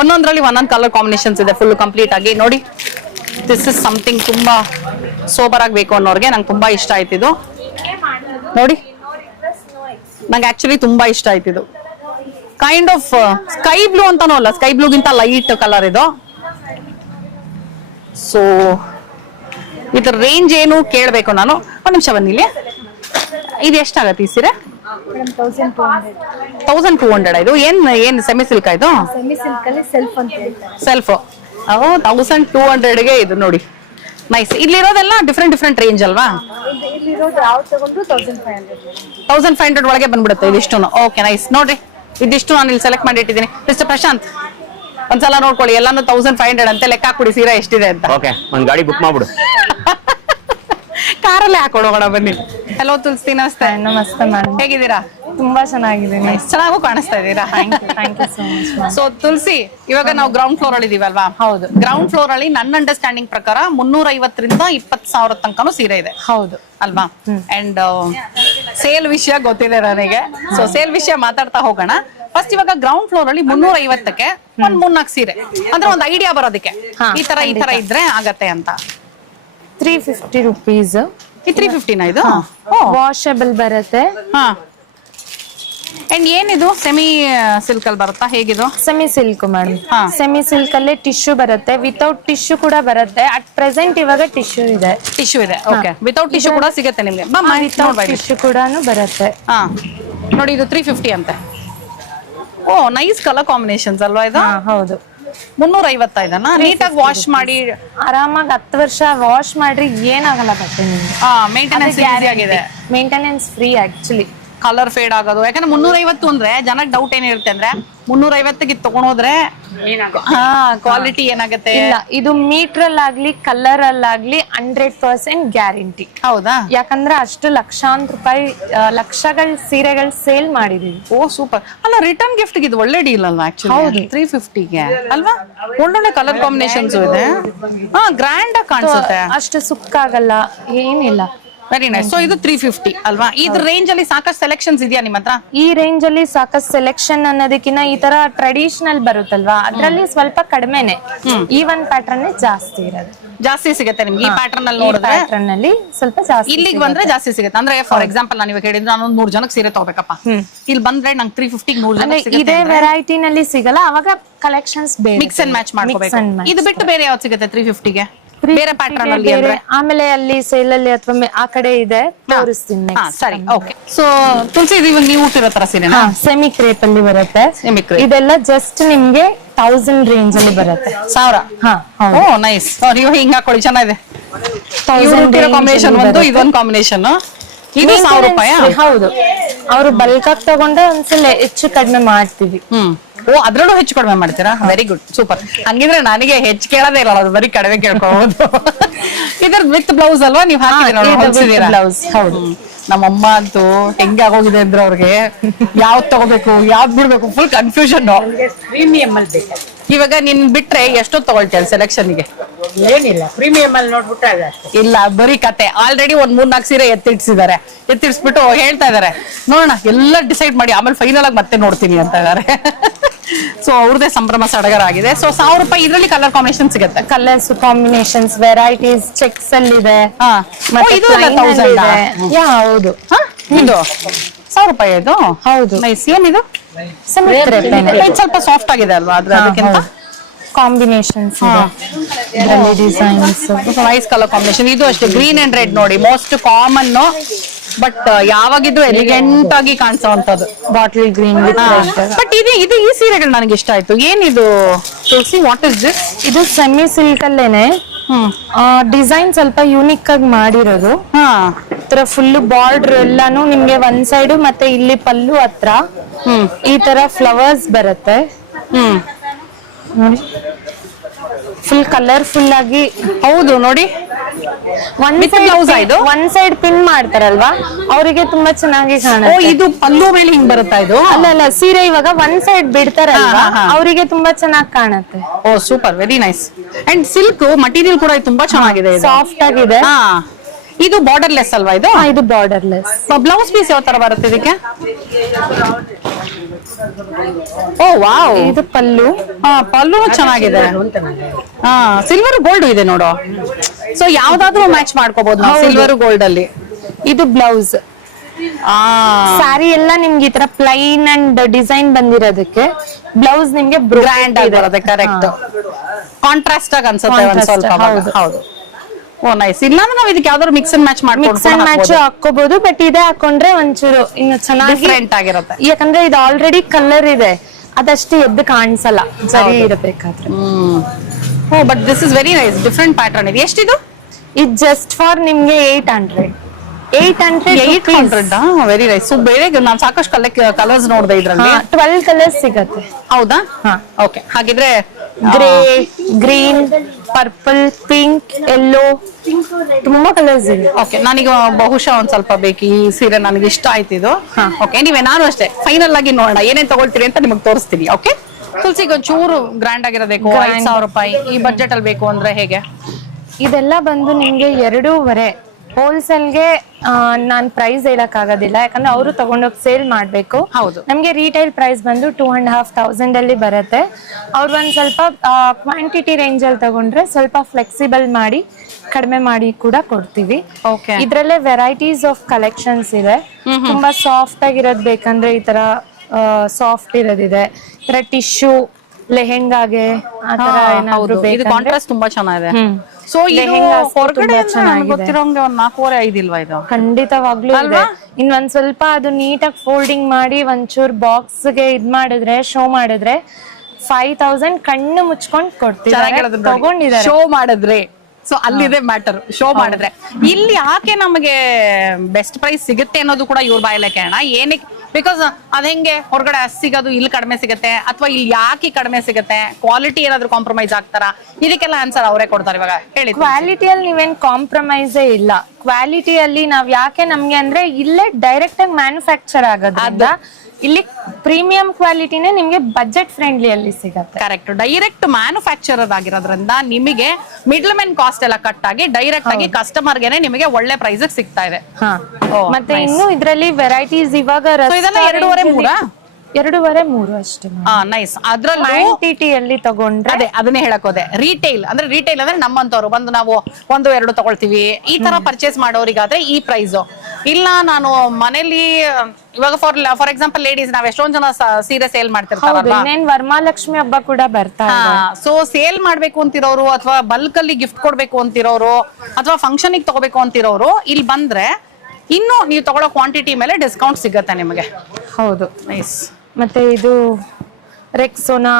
ಒಂದೊಂದ್ರಲ್ಲಿ ಒಂದೊಂದು ಕಲರ್ ಕಾಂಬಿನೇಷನ್ಸ್ ಇದೆ ಫುಲ್ ಕಂಪ್ಲೀಟ್ ಆಗಿ. ನೋಡಿ, ದಿಸ್ ಇಸ್ ಸಮಥಿಂಗ್ ತುಂಬಾ ಸೋಬರ್ ಆಗಬೇಕು ಅನ್ನೋರ್ಗೆ ನಂಗೆ ತುಂಬಾ ಇಷ್ಟ ಆಯ್ತಿದ್ದು. ನೋಡಿ, ನಂಗೆ ಆಕ್ಚುಲಿ ತುಂಬಾ ಇಷ್ಟ ಆಯ್ತಿದ್ದು. ಕೈಂಡ್ ಆಫ್ ಸ್ಕೈ ಬ್ಲೂ ಅಂತಾನೂ ಅಲ್ಲ, ಸ್ಕೈ ಬ್ಲೂಗಿಂತ ಲೈಟ್ ಕಲರ್ ಇದು. ಸೊ ಇದ್ರ ರೇಂಜ್ ಏನು ಕೇಳಬೇಕು ನಾನು. ಒಂದ್ ನಿಮಿಷ ಬನ್ನಿಲ್ಲಿ. ಇದು ಎಷ್ಟಾಗತ್ತೆ ಈ ಸೀರೆ? 1,200. ಇದು ಏನ್ ಸೆಮಿ ಸಿಲ್ಕ್ ಇದು? ಸೆಲ್ಫ್ 1,200ಗೆ ಇದು ನೋಡಿ, ನೈಸ್. ಇಲ್ಲಿರೋದೆಲ್ಲ ಡಿಫ್ರೆಂಟ್ ರೇಂಜ್ ಅಲ್ವಾ? 1,500 ಒಳಗೆ ಬಂದ್ಬಿಡುತ್ತೆ ಇದಿಷ್ಟು. Okay, nice. ನೋಡ್ರಿ, ಇದಿಷ್ಟು ನಾನು ಇಲ್ಲಿ ಸೆಲೆಕ್ಟ್ ಮಾಡಿ ಇಟ್ಟಿದ್ದೀನಿ. ಮಿಸ್ಟರ್ ಪ್ರಶಾಂತ್, ಒಂದ್ಸಲ ನೋಡ್ಕೊಳ್ಳಿ, ಎಲ್ಲಾನು 1,500 ಅಂತ ಲೆಕ್ಕ ಹಾಕ್ಬಿಡಿ ಸೀರೆ ಎಷ್ಟಿದೆ ಅಂತ. ಓಕೆ, ಒಂದ್ ಗಾಡಿ ಬುಕ್ ಮಾಡ್ಬಿಡು. ಕಾರಲ್ಲೇ ಹಾಕೊಡೋಣ ಬನ್ನಿ. ಹಲೋ ತುಳಸಿ, ನಮಸ್ತೆ. ನಮಸ್ತೆ ಮೇಡಮ್, ಹೇಗಿದ್ದೀರಾ? ತುಂಬಾ ಚೆನ್ನಾಗಿದ್ದೀನಿ. ಚೆನ್ನಾಗೂ ಕಾಣಿಸ್ತಾ ಇದ್ದೀರಾ. Thank you so much. So Tulasi, ಇವಾಗ ನಾವು ಗ್ರೌಂಡ್ ಫ್ಲೋರ್ ಅಲ್ಲಿ ಇದೀವಲ್ವಾ? ಹೌದು. ಗ್ರೌಂಡ್ ಫ್ಲೋರ್ ಅಲ್ಲಿ ನನ್ನ ಅಂಡರ್ಸ್ಟ್ಯಾಂಡಿಂಗ್ ಪ್ರಕಾರ 350ರಿಂದ 20,000 ತನಕನೂ ಸೀರೆ ಇದೆ. ಹೌದು ಅಲ್ವಾ? ಅಂಡ್ ಸೇಲ್ ವಿಷಯ ಗೊತ್ತಿದೆ ನನಗೆ. ಸೊ ಸೇಲ್ ವಿಷಯ ಮಾತಾಡ್ತಾ ಹೋಗೋಣ. ಫಸ್ಟ್ ಇವಾಗ ಗ್ರೌಂಡ್ ಫ್ಲೋರ್ ಅಲ್ಲಿ 350ಕ್ಕೆ ಒಂದ್ 3-4 ಸೀರೆ ಅಂದ್ರೆ ಒಂದು ಐಡಿಯಾ ಬರೋದಕ್ಕೆ ಈ ತರ ಇದ್ರೆ ಆಗತ್ತೆ ಅಂತ. 350 ರೂಪೀಸ್. ಈ 350 ಇದು ವಾಷಬಲ್ ಬರುತ್ತೆ. ಹಾ, ಅಂಡ್ ಏನಿದು ಸೆಮಿ ಸಿಲ್ಕ್ ಅಲ್ಲಿ ಬರುತ್ತಾ ಹೇಗಿದು? Semi silk madam. ಹಾ. ಸೆಮಿ ಸಿಲ್ಕ್ ಅಲ್ಲೇ ಟಿಶ್ಯೂ ಬರುತ್ತೆ, ವಿತೌಟ್ ಟಿಶ್ಯೂ ಕೂಡ ಬರುತ್ತೆ. ಅಟ್ ಪ್ರೆಸೆಂಟ್ ಇವಾಗ ಟಿಶ್ಯೂ ಇದೆ. ಟಿಶ್ಯೂ ಇದೆ. ಓಕೆ, ವಿತೌಟ್ ಟಿಶ್ಯೂ ಕೂಡ ಸಿಗುತ್ತೆ ನಿಮ್ಗೆ. ವಿತೌಟ್ ಟಿಶ್ಯೂ ಕೂಡ ಬರುತ್ತೆ. ಹಾ ನೋಡಿ, ಇದು 350 ಅಂತೆ. ಓ ನೈಸ್ ಕಲರ್ ಕಾಂಬಿನೇಷನ್ಸ್ ಅಲ್ವಾ ಇದು? ಹಾ, ಹೌದು. 355 ನೀಟಾಗಿ ವಾಶ್ ಮಾಡಿ ಆರಾಮಾಗಿ 10 ವರ್ಷ ವಾಶ್ ಮಾಡ್ರಿ ಏನಾಗಲ್ಲ ಬಟ್ಟೆ ನಿಮ್ಗೆ. ಮೇಂಟೆನೆನ್ಸ್ ಈಸಿ ಆಗಿದೆ. Maintenance free actually. Colour feed ಆಗೋದು ಯಾಕಂದ್ರೆ 350 ಅಂದ್ರೆ ಜನಕ್ಕೆ ಡೌಟ್ ಏನಿರುತ್ತೆ ಅಂದ್ರೆ 350ಗೆ ತಗೊಂಡೋದ್ರೆ ಕ್ವಾಲಿಟಿ ಏನಾಗುತ್ತೆ? ಇಲ್ಲ, ಇದು ಮೀಟರ್ ಆಗ್ಲಿ ಕಲರ್ ಅಲ್ಲಾಗ್ಲಿ 100% ಗ್ಯಾರಂಟಿ. ಹೌದಾ? ಯಾಕಂದ್ರೆ ಅಷ್ಟು ಲಕ್ಷಾಂತರ ರೂಪಾಯಿ ಲಕ್ಷಗಳ ಸೀರೆಗಳು ಸೇಲ್ ಮಾಡಿದೀವಿ. ಓ ಸೂಪರ್. ಅಲ್ಲ ರಿಟರ್ನ್ ಗಿಫ್ಟ್ ಇದು ಒಳ್ಳೆ ಡೀಲ್ ಅಲ್ವಾ ಆಕ್ಚುಲಿ? ಹೌದು. 350ಗೆ ಅಲ್ವಾ? ಒಳ್ಳೊಳ್ಳೆ ಕಲರ್ ಕಾಂಬಿನೇಷನ್ಸ್ ಇದೆ. ಗ್ರ್ಯಾಂಡ್ ಆಗಿ ಕಾಣಿಸುತ್ತೆ. ಅಷ್ಟು ಸುಕ್ಕಾಗಲ್ಲ, ಏನಿಲ್ಲ. Very nice. ಸೊ ಇದು 350 ಅಲ್ವಾ? ಇದ್ರ ರೇಂಜ್ ಅಲ್ಲಿ ಸಾಕಷ್ಟು ಸೆಲೆಕ್ಷನ್ಸ್ ಇದೆಯಾ ನಿಮ್ಮ ಹತ್ರ? ಈ ರೇಂಜ್ ಅಲ್ಲಿ ಸಾಕಷ್ಟು ಸೆಲೆಕ್ಷನ್ ಅನ್ನೋದಕ್ಕಿಂತ ಈ ತರ ಟ್ರೆಡಿಷನಲ್ ಬರುತ್ತಲ್ವಾ, ಅದ್ರಲ್ಲಿ ಸ್ವಲ್ಪ ಕಡಿಮೆನೆ. ಈ ಒಂದ್ ಪ್ಯಾಟರ್ನ್ ಜಾಸ್ತಿ ಇರೋದು. ಜಾಸ್ತಿ ಸಿಗುತ್ತೆ ನಿಮ್ಗೆ ಈ ಪ್ಯಾಟರ್ನ್ ಅಲ್ಲಿ ನೋಡಿದ್ರೆ? ಪ್ಯಾಟರ್ನ್ ಅಲ್ಲಿ ಸ್ವಲ್ಪ ಜಾಸ್ತಿ. ಇಲ್ಲಿಗೆ ಬಂದ್ರೆ ಜಾಸ್ತಿ ಸಿಗುತ್ತೆ. ಅಂದ್ರೆ ಫಾರ್ ಎಕ್ಸಾಂಪಲ್ ನಾನು ಇವಾಗ ಹೇಳಿದ್ರೆ ನಾನು 100 ಜನಕ್ಕೆ ಸೀರೆ ತಗೋಬೇಕಪ್ಪ, ಇಲ್ಲಿ ಬಂದ್ರೆ ನಂಗೆ 350 100 ಅಂದ್ರೆ ಜನಕ್ಕೆ ಇದೇ ಸಿಗುತ್ತೆ. ವೆರೈಟಿನಲ್ಲಿ ಸಿಗಲ್ಲ, ಅವಾಗ ಕಲೆಕ್ಷನ್ಸ್ ಬೇರೆ ಮಿಕ್ಸ್ ಅಂಡ್ ಮ್ಯಾಚ್ ಮಾಡ್ಕೋಬೇಕು. ಇದು ಬಿಟ್ಟು ಬೇರೆ ಯಾವ್ದು ಸಿಗುತ್ತೆ 350ಗೆ? ಬೇರೆ ಪ್ಯಾಟರ್ನ್ ಅಲ್ಲಿ ಬೇರೆ. ಅಂದ್ರೆ ಆಮೇಲೆ ಅಲ್ಲಿ ಸೇಲ್ ಅಲ್ಲಿ ಅಥವಾ ಆ ಕಡೆ ಇದೆ, ತೋರಿಸ್ತೀನಿ. ಸರಿ, ಓಕೆ. ಸೊ ತುಳಸಿ ಇದು ಇವಾಗ ನೀವು ಉಟ್ಟಿರೋ ತರ ಸೀರೆನಾ? ಸೆಮಿ ಕ್ರೇಪ್ ಅಲ್ಲಿ ಬರುತ್ತೆ. Semi crepe. ಇದೆಲ್ಲ ಜಸ್ಟ್ ನಿಮ್ಗೆ 1000 ರೇಂಜ್ ಅಲ್ಲಿ ಬರುತ್ತೆ. 1000. ಹಾ, ಓ ನೈಸ್. ನೀವು ಹಿಂಗ್ ಹಾಕೊಳ್ಳಿ, ಚೆನ್ನಾಗಿದೆ. 1000 ಕಾಂಬಿನೇಷನ್ ಒಂದು ಇದೊಂದು ಕಾಂಬಿನೇಷನ್. ಇದು 1000 ರೂಪಾಯಿ. ಹೌದು, ಅವರು ಬಲ್ಕ್ ಆಗಿ ತಗೊಂಡ್ರೆ ಒಂದ್ಸಲ ಹೆಚ್ಚು ಕಡಿಮೆ ಮಾಡ್ತೀವಿ. ಓ ಅದ್ರಲ್ಲೂ ಹೆಚ್ಚು ಕಡಿಮೆ ಮಾಡ್ತೀರಾ? Very good, super. ಹಂಗಿದ್ರೆ ನನಗೆ ಹೆಚ್ಚು ಕೇಳೋದೇ ಇಲ್ಲ, ಅದು ಬರೀ ಕಡಿಮೆ ಕೇಳ್ಕೋಬಹುದು. ಇದ್ರ ವಿತ್ ಬ್ಲೌಸ್ ಅಲ್ವಾ ನೀವು ಹಾಕಿದ್ದೀರಾ? ಬ್ಲೌಸ್. ಹೌದು. ನಮ್ಮಮ್ಮ ಅಂತೂ ಹೆಂಗಾಗೋಗಿದೆ ಅಂದ್ರೆ ಅವ್ರಿಗೆ ಯಾವ್ದು ತಗೋಬೇಕು ಯಾವ್ದು ಬಿಡ್ಬೇಕು ಫುಲ್ ಕನ್ಫ್ಯೂಷನ್. ಪ್ರೀಮಿಯಂ ಅಲ್ಲಿ ಬೇಕು. ಇವಾಗ ನಿನ್ ಬಿಟ್ರೆ ಎಷ್ಟೊತ್ತು ತಗೊಳ್ತೀಯ ಸೆಲೆಕ್ಷನ್ಗೆ? ಏನಿಲ್ಲ, ಪ್ರೀಮಿಯಂ ಅಲ್ಲಿ ನೋಡ್ಬಿಟ್ರೆ ಅದಷ್ಟೇ. ಇಲ್ಲ ಬರೀ ಕತೆ. ಆಲ್ರೆಡಿ ಒಂದ್ 3-4 ಸೀರೆ ಎತ್ತಿಡ್ಸಿದ್ದಾರೆ. ಎತ್ತಿಡ್ಸ್ಬಿಟ್ಟು ಹೇಳ್ತಾ ಇದಾರೆ ನೋಡೋಣ ಎಲ್ಲ ಡಿಸೈಡ್ ಮಾಡಿ ಆಮೇಲೆ ಫೈನಲ್ ಆಗಿ ಮತ್ತೆ ನೋಡ್ತೀನಿ ಅಂತ ಇದಾರೆ. ಸೊ ಅವ್ರದೇ ಸಂಭ್ರಮ ಸಡಗರ ಆಗಿದೆ. ಸೊ 1000 ರೂಪಾಯಿ ಇದರಲ್ಲಿ ಕಲರ್ ಕಾಂಬಿನೇಷನ್ ಸಿಗುತ್ತೆ. ಕಲರ್ಸ್ ಕಾಂಬಿನೇಷನ್ಸ್ ವೆರೈಟೀಸ್ ಚೆಕ್ಸ್ ಅಲ್ಲಿ ಇದೆ. ಇದು 1000 ಹೌದು. ಇದು 1000 ರೂಪಾಯಿ ಇದು? ಹೌದು. ನೈಸ್. ಏನಿದು? ಸೆಮಿ ಕ್ರೇಪ್ ಇದು ಸ್ವಲ್ಪ ಸಾಫ್ಟ್ ಆಗಿದೆ ಅಲ್ವಾ ಅದಕ್ಕಿಂತ? ಕಾಂಬಿನೇಷನ್ಸ್ ಇದರಲ್ಲಿ ಡಿಸೈನ್ಸ್. Nice colour combination. ಇದು ಅಷ್ಟೇ ಗ್ರೀನ್ ಅಂಡ್ ರೆಡ್ ನೋಡಿ, ಮೋಸ್ಟ್ ಕಾಮನ್ ಬಟ್ ಯಾವಾಗಿದ್ರು ಎಲಿಗೆಂಟ್ ಆಗಿ ಕಾಣಿಸೋವಂಥದ್ದು. Bottle green with red. But ಇದು ಈ ಸೀರೆಗಳು ನನಗೆ ಇಷ್ಟ ಆಯ್ತು. ಏನಿದು ತುಳಸಿ? What is this? ಇದು ಸೆಮಿ ಸಿಲ್ಕ್ ಅಲ್ಲೇನೆ ಡಿಸೈನ್ ಸ್ವಲ್ಪ ಯೂನಿಕ್ ಆಗಿ ಮಾಡಿರೋದು. ತರ ಫುಲ್ ಬಾರ್ಡರ್ ಎಲ್ಲಾನು ನಿಮ್ಗೆ ಒಂದ್ ಸೈಡ್ ಮತ್ತೆ ಇಲ್ಲಿ ಪಲ್ಲು ಹತ್ರ ಈ ತರ ಫ್ಲವರ್ಸ್ ಬರುತ್ತೆ. ಫುಲ್ ಕಲರ್ಫುಲ್ ಆಗಿ. ಹೌದು ನೋಡಿ, ಒಂದ್ ಸೈಡ್ ಪಿನ್ ಮಾಡ್ತಾರಲ್ವಾ, ಅವರಿಗೆ ತುಂಬಾ ಚೆನ್ನಾಗಿ ಕಾಣುತ್ತೆ. ಇದು ಪಲ್ಲು ಮೇಲೆ ಹಿಂಗ್ ಬರುತ್ತಾ ಇದು? ಅಲ್ಲ, ಸೀರೆ ಇವಾಗ ಒಂದ್ ಸೈಡ್ ಬಿಡ್ತಾರಲ್ವಾ, ಅವರಿಗೆ ತುಂಬಾ ಚೆನ್ನಾಗಿ ಕಾಣುತ್ತೆ. Oh super, very nice. And silk material ಕೂಡ ತುಂಬಾ ಚೆನ್ನಾಗಿದೆ, ಸಾಫ್ಟ್ ಆಗಿದೆ. ಇದು ಬಾರ್ಡರ್ಲೆಸ್ ಅಲ್ವಾ ಇದು? ಇದು ಬಾರ್ಡರ್ಲೆಸ್. ಬ್ಲೌಸ್ ಪೀಸ್ ಯಾವ ತರ ಬರುತ್ತೆ ಇದಕ್ಕೆ? ಓ ವಾವ್, ಇದು ಪಲ್ಲು. ಪಲ್ಲು ಚೆನ್ನಾಗಿದೆ. ಸಿಲ್ವರ್ ಗೋಲ್ಡ್ ಇದೆ ನೋಡು. ಸೊ ಯಾವ್ದಾದ್ರು ಮ್ಯಾಚ್ ಮಾಡ್ಕೋಬಹುದು ನಾವು ಸಿಲ್ವರ್ ಗೋಲ್ಡ್ ಅಲ್ಲಿ. ಇದು ಬ್ಲೌಸ್. ಸ್ಯಾರಿ ಎಲ್ಲ ನಿಮ್ಗೆ ಈ ತರ ಪ್ಲೈನ್ ಅಂಡ್ ಡಿಸೈನ್ ಬಂದಿರೋದಕ್ಕೆ ಬ್ಲೌಸ್ ನಿಮ್ಗೆ ಗ್ರ್ಯಾಂಡ್ ಆಗಿ ಬರುತ್ತೆ. ಕರೆಕ್ಟ್, ಕಾಂಟ್ರಾಸ್ಟ್ ಆಗಿ ಅನ್ಸುತ್ತೆ ಒಂದ್ ಸ್ವಲ್ಪ. ಹೌದು. ಓ ನೈಸ್. ಇಲ್ಲ ನಾವು ಇದಕ್ಕೆ ಯಾವ್ದಾದ್ರು ಮಿಕ್ಸ್ ಅಂಡ್ ಮ್ಯಾಚ್ ಮ್ಯಾಚ್ ಹಾಕೋಬಹುದು, ಬಟ್ ಇದೇ ಹಾಕೊಂಡ್ರೆ ಒಂಚೂರು ಇನ್ನು ಚೆನ್ನಾಗಿ ಡಿಫರೆಂಟ್ ಆಗಿರುತ್ತೆ. ಯಾಕಂದ್ರೆ ಇದು ಆಲ್ರೆಡಿ ಕಲರ್ ಇದೆ, ಅದಷ್ಟು ಎದ್ದು ಕಾಣಿಸಲ್ಲ ಸರಿ ಇರಬೇಕಾದ್ರೆ. Oh but this is very nice, different pattern ಇದೆ. ಎಷ್ಟಿದು? ಇದು ಜಸ್ಟ್ ಫಾರ್ ನಿಮ್ಗೆ 800. Very nice. ಸೊ ಬೇರೆ ನಾನು ಸಾಕಷ್ಟು ಕಲರ್ಸ್ ನೋಡಿದೆ ಇದ್ರಲ್ಲಿ. 12 ಕಲರ್ಸ್ ಸಿಗತ್ತೆ. ಹೌದಾ? ಓಕೆ. ಹಾಗಿದ್ರೆ grey, green, purple, pink, yellow, ತುಂಬಾ ಕಲರ್ಸ್ ಇದೆ. ಓಕೆ, ನನಗೆ ಬಹುಶಃ ಒಂದ್ ಸ್ವಲ್ಪ ಬೇಕು ಈ ಸೀರೆ, ನನಗೆ ಇಷ್ಟ ಆಯ್ತು ಇದು. ಓಕೆ, ನಾನು ಅಷ್ಟೇ ಫೈನಲ್ ಆಗಿ ನೋಡೋಣ ಏನೇನ್ ತಗೊಳ್ತೀರಿ ಅಂತ ನಿಮಗೆ ತೋರಿಸ್ತೀನಿ. ಓಕೆ, ತುಳಸಿಗೆ ಒಂಚೂರು ಗ್ರ್ಯಾಂಡ್ ಆಗಿರೋಬೇಕು, 5000 ರೂಪಾಯಿ ಈ ಬಜೆಟ್ ಅಲ್ಲಿ ಬೇಕು ಅಂದ್ರೆ ಹೇಗೆ? ಇದೆಲ್ಲ ಬಂದು ನಿಮ್ಗೆ 2.5 ಹೋಲ್ಸೇಲ್ಗೆ ನಾನ್ ಪ್ರೈಸ್ ಹೇಳಕ್ ಆಗೋದಿಲ್ಲ, ಯಾಕಂದ್ರೆ ಅವರು ತಗೊಂಡೋಗಿ ಸೇಲ್ ಮಾಡ್ಬೇಕು. ಹೌದು. ನಮ್ಗೆ ರಿಟೇಲ್ ಪ್ರೈಸ್ ಬಂದು 2,500 ಅಲ್ಲಿ ಬರುತ್ತೆ. ಅವ್ರು ಒಂದ್ ಸ್ವಲ್ಪ ಕ್ವಾಂಟಿಟಿ ರೇಂಜ್ ಅಲ್ಲಿ ತಗೊಂಡ್ರೆ ಸ್ವಲ್ಪ ಫ್ಲೆಕ್ಸಿಬಲ್ ಮಾಡಿ ಕಡಿಮೆ ಮಾಡಿ ಕೂಡ ಕೊಡ್ತೀವಿ. Okay. ಇದ್ರಲ್ಲೇ ವೆರೈಟೀಸ್ ಆಫ್ ಕಲೆಕ್ಷನ್ಸ್ ಇದೆ. ತುಂಬಾ ಸಾಫ್ಟ್ ಆಗಿರೋದ್ ಬೇಕಂದ್ರೆ ಈ ತರ ಸಾಫ್ಟ್ ಇರೋದಿದೆ, ಈ ತರ ಟಿಶ್ಯೂ ಲೆಹೆಂಗಾಗೆ ಆ ತರ ಏನಾದ್ರು ಇದು ಬೇಕಂದ್ರೆ ಕಾಂಟ್ರಾಸ್ಟ್ ತುಂಬಾ ಚೆನ್ನಾಗಿದೆ. ಸೊ ಇದು ಲೆಹೆಂಗಾಸ್ ಹೊರಗಡೆ ತುಂಬಾ ಚೆನ್ನಾಗಿದೆ. ಗೊತ್ತಿರೋಂಗೆ ಒಂದ್ 4-5 ಇಲ್ವಾ ಇದು? ಖಂಡಿತವಾಗ್ಲೂ ಇದೆ. ಇನ್ನೊಂದ್ ಸ್ವಲ್ಪ ಅದು ನೀಟಾಗಿ ಫೋಲ್ಡಿಂಗ್ ಮಾಡಿ ಒಂಚೂರ್ ಬಾಕ್ಸ್ ಗೆ ಇದ್ ಮಾಡಿದ್ರೆ ಶೋ ಮಾಡಿದ್ರೆ 5,000 ಕಣ್ಣು ಮುಚ್ಕೊಂಡ್ ಕೊಡ್ತಿದ್ದಾರೆ, ತಗೊಂಡಿದ್ದಾರೆ. ಶೋ ಮಾಡಿದ್ರೆ ಸೊ ಅಲ್ಲಿದೆ ಮ್ಯಾಟರ್, ಶೋ ಮಾಡಿದ್ರೆ. ಇಲ್ಲಿ ಯಾಕೆ ನಮಗೆ ಬೆಸ್ಟ್ ಪ್ರೈಸ್ ಸಿಗುತ್ತೆ ಅನ್ನೋದು ಕೂಡ ಇವ್ರ ಬಾಯಲ್ಲೇ ಕೇಳೋಣ. ಏನಕ್ಕೆ, ಬಿಕಾಸ್ ಅದ್ ಹೆಂಗೆ ಹೊರಗಡೆ ಸಿಗೋದು ಇಲ್ಲಿ ಕಡಿಮೆ ಸಿಗುತ್ತೆ, ಅಥವಾ ಇಲ್ಲಿ ಯಾಕೆ ಕಡಿಮೆ ಸಿಗುತ್ತೆ, ಕ್ವಾಲಿಟಿ ಏನಾದ್ರು ಕಾಂಪ್ರಮೈಸ್ ಆಗ್ತಾರಾ? ಇದಕ್ಕೆಲ್ಲ ಆನ್ಸರ್ ಅವರೇ ಕೊಡ್ತಾರೆ. ಇವಾಗ ಹೇಳಿ. ಕ್ವಾಲಿಟಿಯಲ್ಲಿ ನೀವೇನ್ ಕಾಂಪ್ರಮೈಸೇ ಇಲ್ಲ. ಕ್ವಾಲಿಟಿಯಲ್ಲಿ ನಾವ್ ಯಾಕೆ ನಮ್ಗೆ ಅಂದ್ರೆ ಇಲ್ಲೇ ಡೈರೆಕ್ಟ್ ಆಗಿ ಮ್ಯಾನುಫ್ಯಾಕ್ಚರ್ ಆಗೋದ್ರಿಂದ ಇಲ್ಲಿ ಪ್ರೀಮಿಯಂ ಕ್ವಾಲಿಟಿನೇ ನಿಮ್ಗೆ ಬಜೆಟ್ ಫ್ರೆಂಡ್ಲಿ ಅಲ್ಲಿ ಸಿಗತ್ತೆ. ಕರೆಕ್ಟ್. ಡೈರೆಕ್ಟ್ ಮ್ಯಾನುಫ್ಯಾಕ್ಚರರ್ ಆಗಿರೋದ್ರಿಂದ ನಿಮಗೆ ಮಿಡ್ಲ್ ಮೆನ್ ಕಾಸ್ಟ್ ಎಲ್ಲ ಕಟ್ ಆಗಿ ಡೈರೆಕ್ಟ್ ಆಗಿ ಕಸ್ಟಮರ್ ಗೆನೆ ನಿಮಗೆ ಒಳ್ಳೆ ಪ್ರೈಸ್ ಸಿಗ್ತಾ ಇದೆ. ಮತ್ತೆ ಇನ್ನು ಇದ್ರಲ್ಲಿ ವೆರೈಟೀಸ್ ಇವಾಗ ಇದೆಲ್ಲ 2.5-3 2.5-3 ಅಷ್ಟೇ. ನೈಸ್. ಅದ್ರಲ್ಲಿ ಕ್ವಾಂಟಿಟಿಯಲ್ಲಿ ತಗೊಂಡ್ರೆ ಅದೇ ಅದನ್ನೇ ಹೇಳಕ್ ಹೋದೆ. ರಿಟೇಲ್ ಅಂದ್ರೆ ನಮ್ಮಂತವ್ರು ಬಂದು ನಾವು 1-2 ತಗೊಳ್ತೀವಿ, ಈ ತರ ಪರ್ಚೇಸ್ ಮಾಡೋರಿಗಾದ್ರೆ ಈ ಪ್ರೈಸ್. ಇಲ್ಲ ನಾನು ಮನೇಲಿ ಇವಾಗ ಫಾರ್ ಎಕ್ಸಾಂಪಲ್ ಲೇಡೀಸ್ ನಾವ್ ಎಷ್ಟೊಂದ್ ಜನ ಸೀರೆ ಸೇಲ್ ಮಾಡ್ತಿರ್ತಾರಲ್ವಾ, ಇನ್ನೇನ್ ವರಮಹಾಲಕ್ಷ್ಮಿ ಹಬ್ಬ ಕೂಡ ಬರ್ತಾ ಇದೆ. ಸೊ ಸೇಲ್ ಮಾಡ್ಬೇಕು ಅಂತಿರೋರು, ಅಥವಾ ಬಲ್ಕ್ ಅಲ್ಲಿ ಗಿಫ್ಟ್ ಕೊಡ್ಬೇಕು ಅಂತಿರೋರು, ಅಥವಾ ಫಂಕ್ಷನ್ ಗೆ ತಗೋಬೇಕು ಅಂತಿರೋರು ಇಲ್ಲಿ ಬಂದ್ರೆ ಇನ್ನು ನೀವು ತಗೊಳ್ಳೋ ಕ್ವಾಂಟಿಟಿ ಮೇಲೆ ಡಿಸ್ಕೌಂಟ್ ಸಿಗತ್ತೆ ನಿಮಗೆ. ಹೌದು. ನೈಸ್. ಮತ್ತೆ ಇದು ರೆಕ್ಸೋನಾ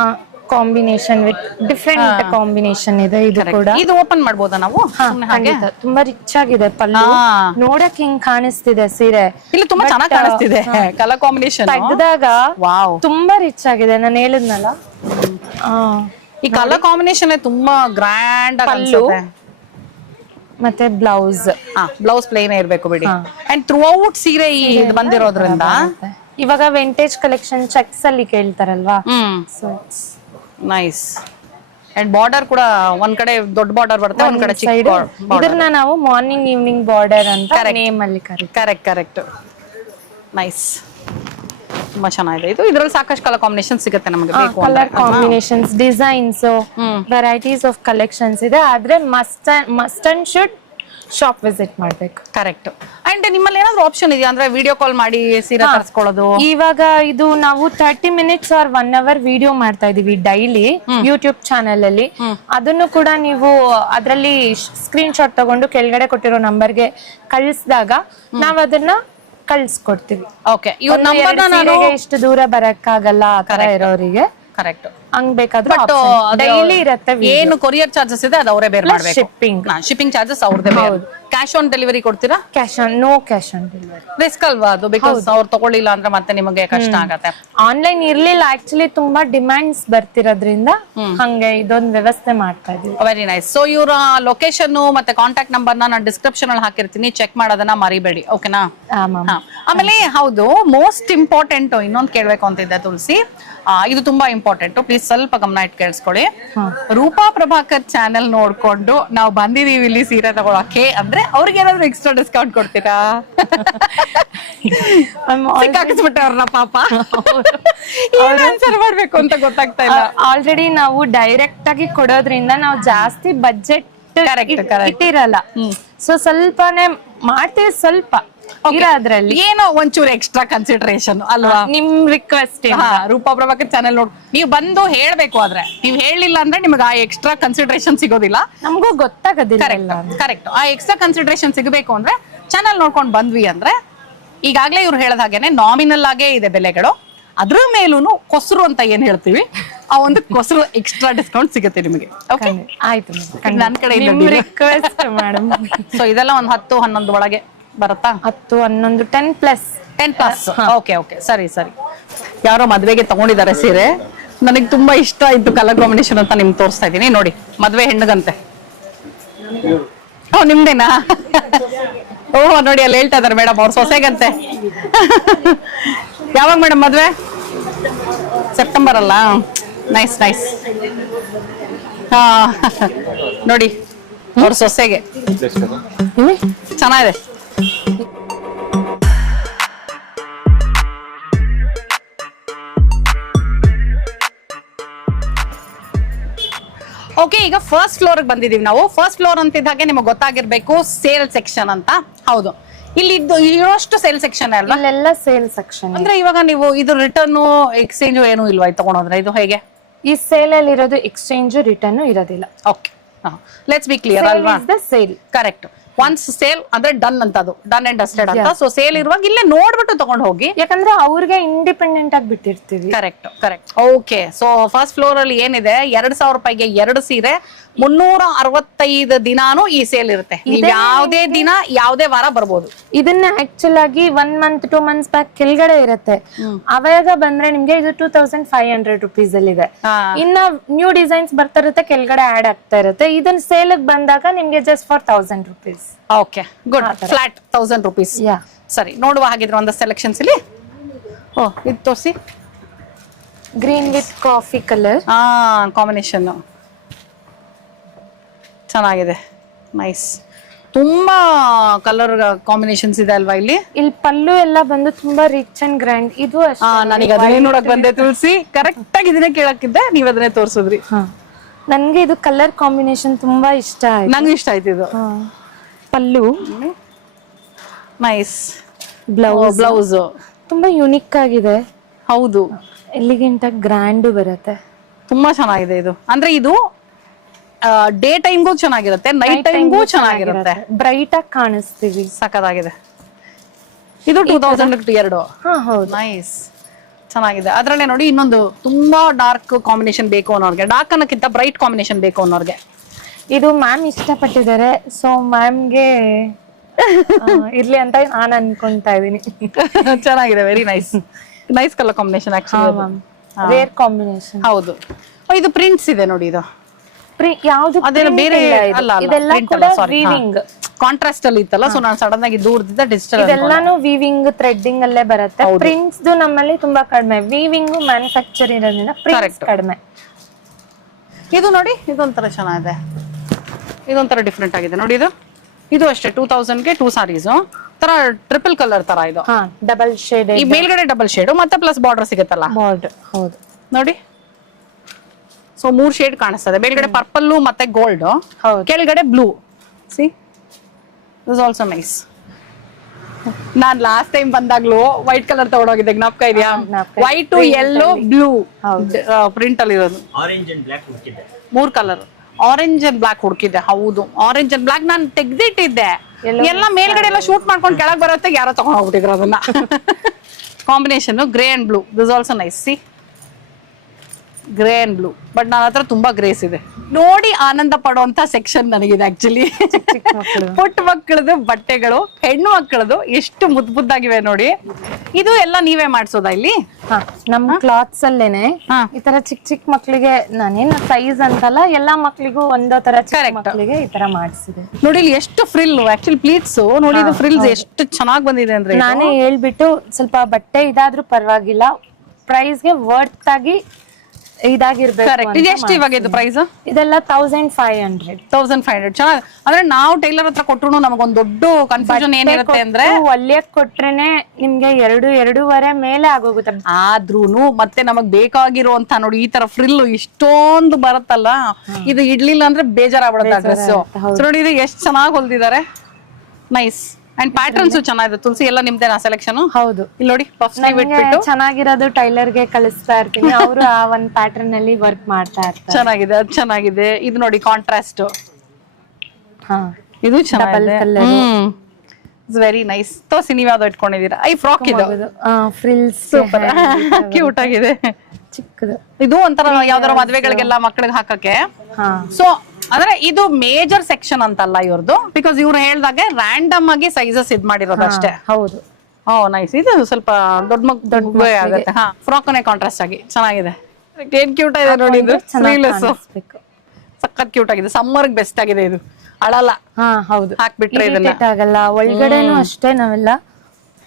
ಕಾಂಬಿನೇಷನ್ ವಿತ್ ಡಿಫ್ರೆಂಟ್ ಕಾಂಬಿನೇಷನ್ ಇದೆ. ಇದು ಕೂಡ ಇದು ಓಪನ್ ಮಾಡ್ಬೋದಾ ನಾವು? ಖಂಡಿತ. ತುಂಬಾ ರಿಚ್ ಆಗಿದೆ ಪಲ್ಲು, ನೋಡಕ್ ಹಿಂಗ್ ಕಾಣಿಸ್ತಿದೆ ಸೀರೆ. ಇಲ್ಲಿ ತುಂಬಾ ಚೆನ್ನಾಗಿ ಕಾಣಿಸ್ತಿದೆ ಕಲರ್ ಕಾಂಬಿನೇಷನ್. ತೆಗ್ದಾಗ ವಾವ್ ತುಂಬಾ ರಿಚ್ ಆಗಿದೆ. ನಾನು ಹೇಳಿದ್ನಲ್ಲ, ಈ ಕಲರ್ ಕಾಂಬಿನೇಷನ್ ತುಂಬಾ ಗ್ರ್ಯಾಂಡ್ ಪಲ್ಲು ಮತ್ತೆ ಬ್ಲೌಸ್. ಬ್ಲೌಸ್ ಪ್ಲೇನ್ ಇರ್ಬೇಕು ಬಿಡಿ. ಅಂಡ್ ಥ್ರೂ ಔಟ್ ಸೀರೆ ಇದು ಬಂದಿರೋದ್ರಿಂದ ಇವಾಗ ವಿಂಟೇಜ್ ಕಲೆಕ್ಷನ್ ಚೆಕ್ಸ್ ಅಲ್ಲಿ ಕೇಳ್ತಾರಲ್ವಾ, ಸೊ ನೈಸ್. ಅಂಡ್ ಬಾರ್ಡರ್ ಕೂಡ ಒಂದ್ ಕಡೆ ದೊಡ್ಡ ಬಾರ್ಡರ್ ಬರುತ್ತೆ, ಒಂದ್ ಕಡೆ ಚಿಕ್ಕ ಬಾರ್ಡರ್. ಇದನ್ನ ನಾವು ಮಾರ್ನಿಂಗ್ ಈವ್ನಿಂಗ್ ಬಾರ್ಡರ್ ಅಂತ ನೇಮ್ ಅಲ್ಲಿ ಕರೀತೀವಿ. ಕರೆಕ್ಟ್. ನೈಸ್. ತುಂಬಾ ಚೆನ್ನಾಗಿದೆ ಇದು. ಇದ್ರಲ್ಲಿ ಸಾಕಷ್ಟು ಕಲರ್ ಕಾಂಬಿನೇಷನ್ ಸಿಗುತ್ತೆ ನಮಗೆ ಬೇಕು. Colour combinations, designs, varieties of collections ಇದೆ. ಆದ್ರೆ must and should shop visit ಮಾಡ್ಬೇಕು. ಕರೆಕ್ಟ್. ಅಂಡ್ ನಿಮ್ಮಲ್ಲಿ ಏನಾದ್ರು ಆಪ್ಷನ್ ಇದೆಯಾ ಅಂದ್ರೆ ವಿಡಿಯೋ ಕಾಲ್ ಮಾಡಿ ಸೀರೆ ತರಿಸ್ಕೊಳ್ಳೋದು? ಇವಾಗ ಇದು ನಾವು 30 minutes or 1 hour ವಿಡಿಯೋ ಮಾಡ್ತಾ ಇದೀವಿ ಡೈಲಿ ಯೂಟ್ಯೂಬ್ ಚಾನೆಲ್ ಅಲ್ಲಿ. ಅದನ್ನು ಕೂಡ ನೀವು ಅದರಲ್ಲಿ ಸ್ಕ್ರೀನ್ ಶಾಟ್ ತಗೊಂಡು ಕೆಳಗಡೆ ಕೊಟ್ಟಿರೋ ನಂಬರ್ಗೆ ಕಳಿಸಿದಾಗ ನಾವ್ ಅದನ್ನ ಕಳ್ಸ್ಕೊಡ್ತೀವಿ. ಓಕೆ. ಇವ್ರ ನಂಬರ್ ಇಷ್ಟು ದೂರ ಬರಕ್ಕಾಗಲ್ಲ ಆ ತರ ಇರೋರಿಗೆ ಕರೆಕ್ಟ್ ಹಂಗ್ ಬೇಕಾದ್ರೆ ಡೈಲಿ ಇರತ್ತೆ. ಏನು ಕೊರಿಯರ್ ಚಾರ್ಜಸ್ ಇದೆ ಅದು ಅವರೇ ಬೇರೆ ಮಾಡ್ಬೇಕು. ಶಿಪ್ಪಿಂಗ್ ಚಾರ್ಜಸ್ ಅವ್ರದೇ ಬೇರೆ. ಕ್ಯಾಶ್ ಆನ್ ಡೆಲಿವರಿ ಕೊಡ್ತೀರಾ? No cash on delivery. Risk ಅಲ್ವಾ ಅದು? ಬಿಕಾಸ್ ಅವ್ರು ತಗೊಳ್ಳಿಲ್ಲ ಅಂದ್ರೆ ಮತ್ತೆ ನಿಮಗೆ ಕಷ್ಟ ಆಗತ್ತೆ. ಆನ್ಲೈನ್ ಇರ್ಲಿಲ್ಲ ಆಕ್ಚುಲಿ, ತುಂಬಾ ಡಿಮ್ಯಾಂಡ್ಸ್ ಬರ್ತಿರೋದ್ರಿಂದ ಹಂಗೆ ಇದೊಂದು ವ್ಯವಸ್ಥೆ ಮಾಡ್ತಾ ಇದೀವಿ. Very nice. ಸೊ ಇವರ ಲೊಕೇಶನ್ ಮತ್ತೆ ಕಾಂಟ್ಯಾಕ್ಟ್ ನಂಬರ್ ನಾನು ಡಿಸ್ಕ್ರಿಪ್ಷನ್ ಅಲ್ಲಿ ಹಾಕಿರ್ತೀನಿ, ಚೆಕ್ ಮಾಡೋದನ್ನ ಮರಿಬೇಡಿ. ಓಕೆನಾ? ಆಮೇಲೆ ಹೌದು, ಮೋಸ್ಟ್ ಇಂಪಾರ್ಟೆಂಟ್ ಇನ್ನೊಂದು ಕೇಳ್ಬೇಕು ಅಂತಿದ್ದೆ ತುಳಸಿ, ಇದು ತುಂಬಾ ಇಂಪಾರ್ಟೆಂಟ್, ಪ್ಲೀಸ್ ಸ್ವಲ್ಪ ಗಮನ ಇಟ್ಟು ಕೇಳಿಸ್ಕೊಳ್ಳಿ. ರೂಪಾ ಪ್ರಭಾಕರ್ ಚಾನೆಲ್ ನೋಡ್ಕೊಂಡು ನಾವು ಬಂದಿದೀವಿ ಇಲ್ಲಿ ಸೀರೆ ತಗೊಳಕ್ಕೆ ಅಂದ್ರೆ ಅವ್ರಿಗೆ ಏನಾದ್ರು ಎಕ್ಸ್ಟ್ರಾ ಡಿಸ್ಕೌಂಟ್ ಕೊಡ್ತೀರಾ? ಸಿಕ್ಕಾಕಿಸ್ಬಿಟ್ಟೆ ಅವ್ರನ್ನ ಪಾಪ. ಏನ್ ಆನ್ಸರ್ ಮಾಡ್ಬೇಕು ಅಂತ ಗೊತ್ತಾಗ್ತಾ ಇಲ್ಲ. ಆಲ್ರೆಡಿ ನಾವು ಡೈರೆಕ್ಟ್ ಆಗಿ ಕೊಡೋದ್ರಿಂದ ನಾವು ಜಾಸ್ತಿ ಬಜೆಟ್ ಇಟ್ಟಿರಲ್ಲ, ಸೊ ಸ್ವಲ್ಪನೇ ಮಾಡ್ತೀವಿ. ಸ್ವಲ್ಪ ಇರೋದ್ರಲ್ಲಿ ಏನೋ ಒಂಚೂರು ಎಕ್ಸ್ಟ್ರಾ ಕನ್ಸಿಡರೇಷನ್ ಅಲ್ವಾ? ನಿಮ್ ರಿಕ್ವೆಸ್ಟ್. ರೂಪಾ ಪ್ರಭಾಕರ್ ಚಾನೆಲ್ ನೋಡಿ ನೀವು ಬಂದು ಹೇಳ್ಬೇಕು. ಆದ್ರೆ ನೀವು ಹೇಳಿಲ್ಲ ಅಂದ್ರೆ ನಿಮ್ಗೆ ಆ ಎಕ್ಸ್ಟ್ರಾ ಕನ್ಸಿಡರೇಷನ್ ಸಿಗೋದಿಲ್ಲ, ನಮಗೂ ಗೊತ್ತಾಗೋದಿಲ್ಲ. ಕರೆಕ್ಟ್. ಆ ಎಕ್ಸ್ಟ್ರಾ ಕನ್ಸಿಡರೇಷನ್ ಸಿಗಬೇಕು ಅಂದ್ರೆ ಚಾನೆಲ್ ನೋಡ್ಕೊಂಡು ಬಂದ್ವಿ ಅಂದ್ರೆ, ಈಗಾಗ್ಲೇ ಇವ್ರು ಹೇಳದ ಹಾಗೇನೆ ನಾಮಿನಲ್ ಆಗೇ ಇದೆ ಬೆಲೆಗಳು, ಅದ್ರ ಮೇಲೂ ಕೊಸರು ಅಂತ ಏನ್ ಹೇಳ್ತೀವಿ, ಆ ಒಂದು ಕೊಸರು ಎಕ್ಸ್ಟ್ರಾ ಡಿಸ್ಕೌಂಟ್ ಸಿಗುತ್ತೆ ನಿಮಗೆ. ಓಕೆ, ಆಯ್ತು. ನನ್ನ ಕಡೆಯಿಂದ ರಿಕ್ವೆಸ್ಟ್ ಮೇಡಮ್. ಸೊ ಇದೆಲ್ಲ ಒಂದು 10-11 ಒಳಗೆ ಬರುತ್ತಾ? 10, 11, 10+. ಓಕೆ. ಸರಿ. ಯಾರೋ ಮದ್ವೆಗೆ ತಗೊಂಡಿದ್ದಾರೆ ಸೀರೆ, ನನಗೆ ತುಂಬಾ ಇಷ್ಟ ಆಯ್ತು ಕಲರ್ ಕಾಂಬಿನೇಷನ್ ಅಂತ ನಿಮ್ಗೆ ತೋರಿಸ್ತಾ ಇದೀನಿ. ನೋಡಿ, ಮದ್ವೆ ಹೆಣ್ಣಗಂತೆ. ನಿಮ್ದೇನಾ? ಓಹ್ ನೋಡಿ, ಅಲ್ಲಿ ಹೇಳ್ತಾ ಇದಾರೆ ಮೇಡಮ್ ಅವ್ರ ಸೊಸೆಗಂತೆ. ಯಾವಾಗ ಮೇಡಮ್ ಮದ್ವೆ? ಸೆಪ್ಟೆಂಬರ್ ಅಲ್ಲ? ನೈಸ್. ನೋಡಿ ಅವ್ರ ಸೊಸೆಗೆ ಚೆನ್ನಾಗಿದೆ. ಓಕೆ, ಈಗ ಫಸ್ಟ್ ಫ್ಲೋರ್ ಬಂದಿದೀವಿ ನಾವು. ಫಸ್ಟ್ ಫ್ಲೋರ್ ಅಂತಿದ್ದಾಗೆ ನಿಮಗೆ ಗೊತ್ತಾಗಿರ್ಬೇಕು ಸೇಲ್ ಸೆಕ್ಷನ್ ಅಂತ. ಹೌದು, ಇಲ್ಲಿ ಇರೋಷ್ಟು ಸೇಲ್ ಸೆಕ್ಷನ್ ಅಲ್ವಾ? ಇಲ್ಲೆಲ್ಲ ಸೇಲ್ ಸೆಕ್ಷನ್. ಅಂದ್ರೆ ಇವಾಗ ನೀವು ಇದು ರಿಟರ್ನ್ ಎಕ್ಸ್ಚೇಂಜ್ ಏನು ಇಲ್ವಾ ತಗೊಂಡ್ರೆ? ಇದು ಹೇಗೆ? ಈ ಸೇಲ್ ಅಲ್ಲಿ ಇರೋದು ಎಕ್ಸ್ಚೇಂಜ್ ರಿಟರ್ನ್ ಇರೋದಿಲ್ಲ. ಓಕೆ, ಲೆಟ್ಸ್ ಬಿ ಕ್ಲಿಯರ್ ಅಲ್ವಾ? Sale correct. ಒನ್ಸ್ ಸೇಲ್ ಅಂದ್ರೆ ಡನ್ ಅಂತ, ಅದು ಡನ್ ಅಂಡ್ ಡಸ್ಟೆಡ್ ಅಂತ. ಸೊ ಸೇಲ್ ಇರುವಾಗ ಇಲ್ಲೇ ನೋಡ್ಬಿಟ್ಟು ತಗೊಂಡ್ ಹೋಗಿ, ಯಾಕಂದ್ರೆ ಅವ್ರಿಗೆ ಇಂಡಿಪೆಂಡೆಂಟ್ ಆಗಿ ಬಿಟ್ಟಿರ್ತೀವಿ. Correct correct. Okay, so first floor ಅಲ್ಲಿ ಏನಿದೆ, 2,000 ರೂಪಾಯಿಗೆ 2 ಸೀರೆ, 365 ದಿನಾನು ಈ ಸೇಲ್ ಇರುತ್ತೆ. ನೀವು ಯಾವ್ದೇ ದಿನ ಯಾವ್ದೇ ವಾರ ಬರ್ಬೋದು. ಇದನ್ನ ಆಕ್ಚುಲ್ ಆಗಿ 1 ಮಂತ್ 2 ಮಂತ್ಸ್ ಬ್ಯಾಕ್ ಕೆಳಗಡೆ ಇರುತ್ತೆ. ಅವಾಗ ಬಂದ್ರೆ ನಿಮ್ಗೆ ಇದು 2500 ರುಪೀಸ್ ಅಲ್ಲಿ ಇದೆ. ಇನ್ನ ನ್ಯೂ ಡಿಸೈನ್ಸ್ ಬರ್ತಾ ಇರುತ್ತೆ, ಕೆಳಗಡೆ ಆಡ್ ಆಗ್ತಾ ಇರುತ್ತೆ. ಇದನ್ನ ಸೇಲ್ ಬಂದಾಗ ನಿಮ್ಗೆ just for 1000 rupees. Okay, good. Flat 1000 rupees. Yeah, ಸರಿ, ನೋಡುವ ಹಾಗಿದ್ರೆ ಒಂದು ಸೆಲೆಕ್ಷನ್ಸ್ ಇಲ್ಲಿ. ಓ, ಇದು ತೋರಿಸಿ. Green with coffee colour combination ಚೆನ್ನಾಗಿದೆ, ನೈಸ್. ತುಂಬಾ ಕಲರ್ ಕಾಂಬಿನೇಷನ್ಸ್ ಇದೆ ಅಲ್ವಾ ಇಲ್ಲಿ? ಇಲ್ಲಿ ಪಲ್ಲು ಎಲ್ಲ ಬಂದು ತುಂಬಾ ರಿಚ್ ಅಂಡ್ ಗ್ರ್ಯಾಂಡ್. ಇದು ನನಗೆ ಅದನ್ನೇ ನೋಡಕ್ ಬಂದೆ ತುಳಸಿ. ಕರೆಕ್ಟ್ ಆಗಿ ಇದನ್ನೇ ಕೇಳಕ್ಕಿದ್ದೆ, ನೀವ್ ಅದನ್ನೇ ತೋರ್ಸಿದ್ರಿ. ನನ್ಗೆ ಇದು ಕಲರ್ ಕಾಂಬಿನೇಷನ್ ತುಂಬಾ ಇಷ್ಟ ಆಯ್ತು. ನಂಗೆ ಇಷ್ಟ ಆಯ್ತು ಇದು. ಪಲ್ಲು ನೈಸ್, ಬ್ಲೌಸ್ ತುಂಬಾ ಯುನಿಕ್ ಆಗಿದೆ. ಹೌದು, ಎಲಿಗೆಂಟ್ ಆಗಿ ಗ್ರ್ಯಾಂಡ್ ಬರುತ್ತೆ. ತುಂಬಾ ಚೆನ್ನಾಗಿದೆ ಇದು. ಅಂದ್ರೆ ಇದು ಡೇ ಟೈಮ್ಗೂ ಚೆನ್ನಾಗಿರುತ್ತೆ, ನೈಟ್ ಟೈಮ್ಗೂ ಚೆನ್ನಾಗಿರುತ್ತೆ. ಬ್ರೈಟ್ ಆಗಿ ಕಾಣಿಸ್ತೀವಿ. ಸಖತ್ತಾಗಿದೆ. ಇದು 2002. ಹೌದು, ನೈಸ್, ಚೆನ್ನಾಗಿದೆ. ಅದ್ರಲ್ಲೇ ನೋಡಿ ಇನ್ನೊಂದು ತುಂಬಾ ಡಾರ್ಕ್ ಕಾಂಬಿನೇಷನ್ ಬೇಕು ಅನ್ನೋರ್ಗೆ, ಡಾರ್ಕ್ ಅನ್ನೋಕ್ಕಿಂತ ಬ್ರೈಟ್ ಕಾಂಬಿನೇಷನ್ ಬೇಕು ಅನ್ನೋರ್ಗೆ ಇದು ಮ್ಯಾಮ್ ಇಷ್ಟಪಟ್ಟಿದ್ದಾರೆ. ಸೊ ಮ್ಯಾಮ್ಗೆ ಇರ್ಲಿ ಅಂತ ನಾನು ಅನ್ಕೊಂತಾ ಇದೀನಿ. ಚೆನ್ನಾಗಿದೆ, very nice. Nice colour combination actually, rare combination. ಹೌದು. ಇದು ಪ್ರಿಂಟ್ಸ್ ಇದೆ ನೋಡಿ. ಇದು ಯಾವ್ದು ಅದೇನು ಬೇರೆ ಅಲ್ಲ, ಇದೆಲ್ಲ ಕೂಡ ವೀವಿಂಗ್ ಕಾಂಟ್ರಾಸ್ಟ್ ಅಲ್ಲಿ ಇತ್ತಲ್ಲ. ಸೊ ನಾನು ಸಡನ್ ಆಗಿ ದೂರದಿಂದ ಡಿಜಿಟಲ್. ಇದೆಲ್ಲಾನು ವೀವಿಂಗ್ ಥ್ರೆಡ್ಡಿಂಗ್ ಅಲ್ಲೇ ಬರುತ್ತೆ. ಪ್ರಿಂಟ್ಸ್ ನಮ್ಮಲ್ಲಿ ತುಂಬಾ ಕಡಿಮೆ, ವೀವಿಂಗ್ ಮ್ಯಾನುಫ್ಯಾಕ್ಚರ್ ಇರೋದ್ರಿಂದ ಪ್ರಿಂಟ್ಸ್ ಕಡಿಮೆ. ಇದು ನೋಡಿ, ಇದೊಂಥರ ಚೆನ್ನಾಗಿದೆ, ಇದೊಂಥರ ಡಿಫ್ರೆಂಟ್ ಆಗಿದೆ ನೋಡಿ. ಇದು ಅಷ್ಟೇ 2000ಗೆ 2 ಸಾರೀಸ್ ತರ ಟ್ರಿಪಲ್ ಕಲರ್ ತರ. ಇದು ಡಬಲ್ ಶೇಡ್, ಈ ಮೇಲ್ಗಡೆ ಡಬಲ್ ಶೇಡ್ ಮತ್ತೆ ಪ್ಲಸ್ ಬಾರ್ಡರ್ ಸಿಗುತ್ತಲ್ಲ. ಬಾರ್ಡರ್, ಹೌದು ನೋಡಿ. ಸೊ 3 ಶೇಡ್ ಕಾಣಿಸ್ತದೆ. ಮೇಲ್ಗಡೆ ಪರ್ಪಲ್ ಮತ್ತೆ ಗೋಲ್ಡ್, ಕೆಳಗಡೆ blue. See, this also nice. ನಾನ್ ಲಾಸ್ಟ್ ಟೈಮ್ ಬಂದಾಗ್ಲೂ ವೈಟ್ ಕಲರ್ ತಗೊಂಡೋಗಿದ್ದೆ, ಜ್ಞಾಪಕ ಇದೆಯಾ? ವೈಟ್, ಯೆಲ್ಲೋ, ಬ್ಲೂ ಪ್ರಿಂಟ್ ಅಲ್ಲಿ ಇರೋದು. ಆರೆಂಜ್ ಅಂಡ್ ಬ್ಲಾಕ್ ಹುಡುಕಿದ್ದೆ. 3 ಕಲರ್, ಆರೆಂಜ್ ಅಂಡ್ ಬ್ಲಾಕ್ ಹುಡುಕಿದ್ದೆ. ಹೌದು, ಆರೆಂಜ್ ಅಂಡ್ ಬ್ಲಾಕ್ ನಾನು ತೆಗ್ದಿಟ್ಟಿದ್ದೆ. ಎಲ್ಲ ಮೇಲ್ಗಡೆ ಎಲ್ಲ ಶೂಟ್ ಮಾಡ್ಕೊಂಡು ಕೆಳಗ್ ಬರುತ್ತೆ, ಯಾರೋ ತಗೊಂಡ್ ಹೋಗ್ಬಿಟ್ಟಿದ್ರು ಅದನ್ನ. Combination grey and blue, this also nice. See, grey and blue. But ನನ್ನ ಹತ್ರ ತುಂಬಾ ಗ್ರೇಸ್ ಇದೆ. ನೋಡಿ ಆನಂದ ಪಡುವಂತ ಸೆಕ್ಷನ್ ನನಗಿದೆ ಆಕ್ಚುಲಿ. ಪುಟ್ಟ ಮಕ್ಕಳದು ಬಟ್ಟೆಗಳು, ಹೆಣ್ಣು ಮಕ್ಕಳದು ಎಷ್ಟು ಮುದ್ದು ಮುದ್ದಾಗಿವೆ ನೋಡಿ. ಇದು ಎಲ್ಲ ನೀವೇ ಮಾಡ್ಸೋದಾ ಇಲ್ಲಿ? ನಮ್ ಕ್ಲಾತ್ಸ್ ಅಲ್ಲೇನೆ ಈ ತರ ಚಿಕ್ಕ ಮಕ್ಳಿಗೆ, ನಾನೇನು ಸೈಜ್ ಅಂತಲ್ಲ, ಎಲ್ಲಾ ಮಕ್ಳಿಗೂ ಒಂದೋ ತರ ಚಿಕ್ಕ ಮಕ್ಳಿಗೆ ಈ ತರ ಮಾಡ್ಸಿದೆ ನೋಡಿ. ಇಲ್ಲಿ ಎಷ್ಟು ಫ್ರಿಲ್, ಆಕ್ಚುಲಿ ಪ್ಲೀಟ್ಸ್ ನೋಡಿ, ಇದು ಫ್ರಿಲ್ಸ್ ಎಷ್ಟು ಚೆನ್ನಾಗಿ ಬಂದಿದೆ ಅಂದ್ರೆ. ನಾನೇ ಹೇಳ್ಬಿಟ್ಟು ಸ್ವಲ್ಪ ಬಟ್ಟೆ ಇದಾದ್ರೂ ಪರವಾಗಿಲ್ಲ, ಪ್ರೈಸ್ಗೆ ವರ್ತ್ ಆಗಿ ಇದಾಗಿರ್ಬೇಕು. ಎಷ್ಟು ಇವಾಗ ಇದು ಪ್ರೈಸ್? ಇದೆಲ್ಲ 1500. 1500 ಚೆನ್ನಾಗಿ. ಅಂದ್ರೆ ನಾವು ಟೈಲರ್ ಹತ್ರ ಕೊಟ್ರು ನಮಗೊಂದು ದೊಡ್ಡ ಕನ್ಫ್ಯೂಷನ್ ಏನಿರುತ್ತೆ ಅಂದ್ರೆ, ಹೊಲಿಯಕ್ ಕೊಟ್ರೇನೆ ನಿಮ್ಗೆ 2-2.5 ಮೇಲೆ ಆಗೋಗುತ್ತೆ. ಆದ್ರೂನು ಮತ್ತೆ ನಮಗ್ ಬೇಕಾಗಿರುವಂತ ನೋಡಿ ಈ ತರ ಫ್ರಿಲ್ ಇಷ್ಟೊಂದು ಬರುತ್ತಲ್ಲ, ಇದು ಇಡ್ಲಿಲ್ಲ ಅಂದ್ರೆ ಬೇಜಾರಾಗ್ಬಿಡುತ್ತೆ ಡ್ರೆಸ್. ನೋಡಿ ಇದು ಎಷ್ಟು ಚೆನ್ನಾಗಿ ಹೊಲ್ದಿದ್ದಾರೆ. ನೈಸ್. ಅಂಡ್ ಪ್ಯಾಟರ್ನ್ಸ್ ಚೆನ್ನಾಗಿದೆ. ತುಳಸಿ ಎಲ್ಲ ನಿಮ್ದೇನಾ ಸೆಲೆಕ್ಷನ್? ಹೌದು, ಇಲ್ಲಿ ನೋಡಿ ಪಫ್ ಸ್ಲೀವ್ ಇಟ್ಬಿಟ್ಟು ಚೆನ್ನಾಗಿರೋದು ಟೈಲರ್ ಗೆ ಕಳಿಸ್ತಾ ಇರ್ತೀನಿ. ಅವರು ಆ ಒಂದ್ ಪ್ಯಾಟರ್ನ್ ಅಲ್ಲಿ ವರ್ಕ್ ಮಾಡ್ತಾ ಇರ್ತಾರೆ. ಚೆನ್ನಾಗಿದೆ, ಅದು ಚೆನ್ನಾಗಿದೆ. ಇದು ನೋಡಿ ಕಾಂಟ್ರಾಸ್ಟ್, ಇದು ಚೆನ್ನಾಗಿದೆ. It's very nice. ತೋರಿಸಿ, ನೀವ್ ಯಾವ್ದು ಇಟ್ಕೊಂಡಿದೀರಾ? ಈ ಫ್ರಾಕ್ ಇದು ಫ್ರಿಲ್ಸ್ ಸೂಪರ್ ಕ್ಯೂಟ್ ಆಗಿದೆ, ಚಿಕ್ಕದು. ಇದು ಒಂಥರ ಯಾವ್ದಾರ ಮದ್ವೆಗಳಿಗೆಲ್ಲ ಮಕ್ಳಿಗೆ ಹಾಕಕ್ಕೆ. ಸೊ ಅಂದ್ರೆ ಇದು ಮೇಜರ್ ಸೆಕ್ಷನ್ ಅಂತಲ್ಲ ಇವ್ರದ್ದು, ಬಿಕಾಸ್ ಇವ್ರು ಹೇಳ್ದಾಗೆ ರ್ಯಾಂಡಮ್ ಆಗಿ ಸೈಜಸ್ ಇದ್ ಮಾಡಿರೋದು ಅಷ್ಟೇ. ಹೌದು. ಓ ನೈಸ್. ಇದು ಸ್ವಲ್ಪ ದೊಡ್ಡ ಆಗುತ್ತೆ. ಫ್ರಾಕ್ನೇ ಕಾಂಟ್ರಾಸ್ಟ್ ಆಗಿ ಚೆನ್ನಾಗಿದೆ. ಏನ್ ಕ್ಯೂಟ್ ಆಗಿದೆ ನೋಡಿ. ಇದು ಸಖತ್ ಕ್ಯೂಟ್ ಆಗಿದೆ. ಸಮ್ಮರ್ ಬೆಸ್ಟ್ ಆಗಿದೆ ಇದು. ಅಳಲ್ಲ. ಹೌದು, ಹಾಕ್ಬಿಟ್ರೆ ಇದನ್ನ ಆಗಲ್ಲ. ಒಳಗಡೆನೂ ಅಷ್ಟೇ ನಾವೆಲ್ಲ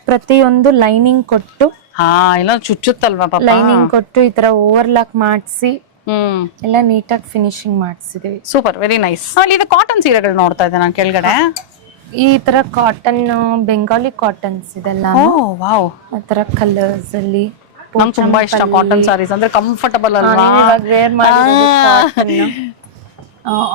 ಪ್ರತಿಯೊಂದು ಲೈನಿಂಗ್ ಕೊಟ್ಟು, ಇಲ್ಲ ಚುಚ್ಚುತ್ತಲ್ವಾ ಪಾಪ, ಲೈನಿಂಗ್ ಕೊಟ್ಟು ಈ ತರ ಓವರ್ಲಾಕ್ ಮಾಡಿಸಿ ಎಲ್ಲ ನೀಟಾಗಿ ಫಿನಿಶಿಂಗ್ ಮಾಡಿಸಿದೀವಿ. Super, very nice. ಅಲ್ಲಿ ಇದು ಕಾಟನ್ ಸೀರೆಗಳು ನೋಡ್ತಾ ಇದ್ದೆ ನಾನು ಕೆಳಗಡೆ. ಈ ತರ ಕಾಟನ್, ಬೆಂಗಾಲಿ ಕಾಟನ್ಸ್ ಇದೆಲ್ಲ, ವಾವ್, ಆ ತರ ಕಲರ್ಸ್ ಅಲ್ಲಿ ನಂಗೆ ತುಂಬಾ ಇಷ್ಟ ಕಾಟನ್ ಸಾರೀಸ್ ಅಂದ್ರೆ, ಕಂಫರ್ಟಬಲ್ ಅಲ್ವಾ.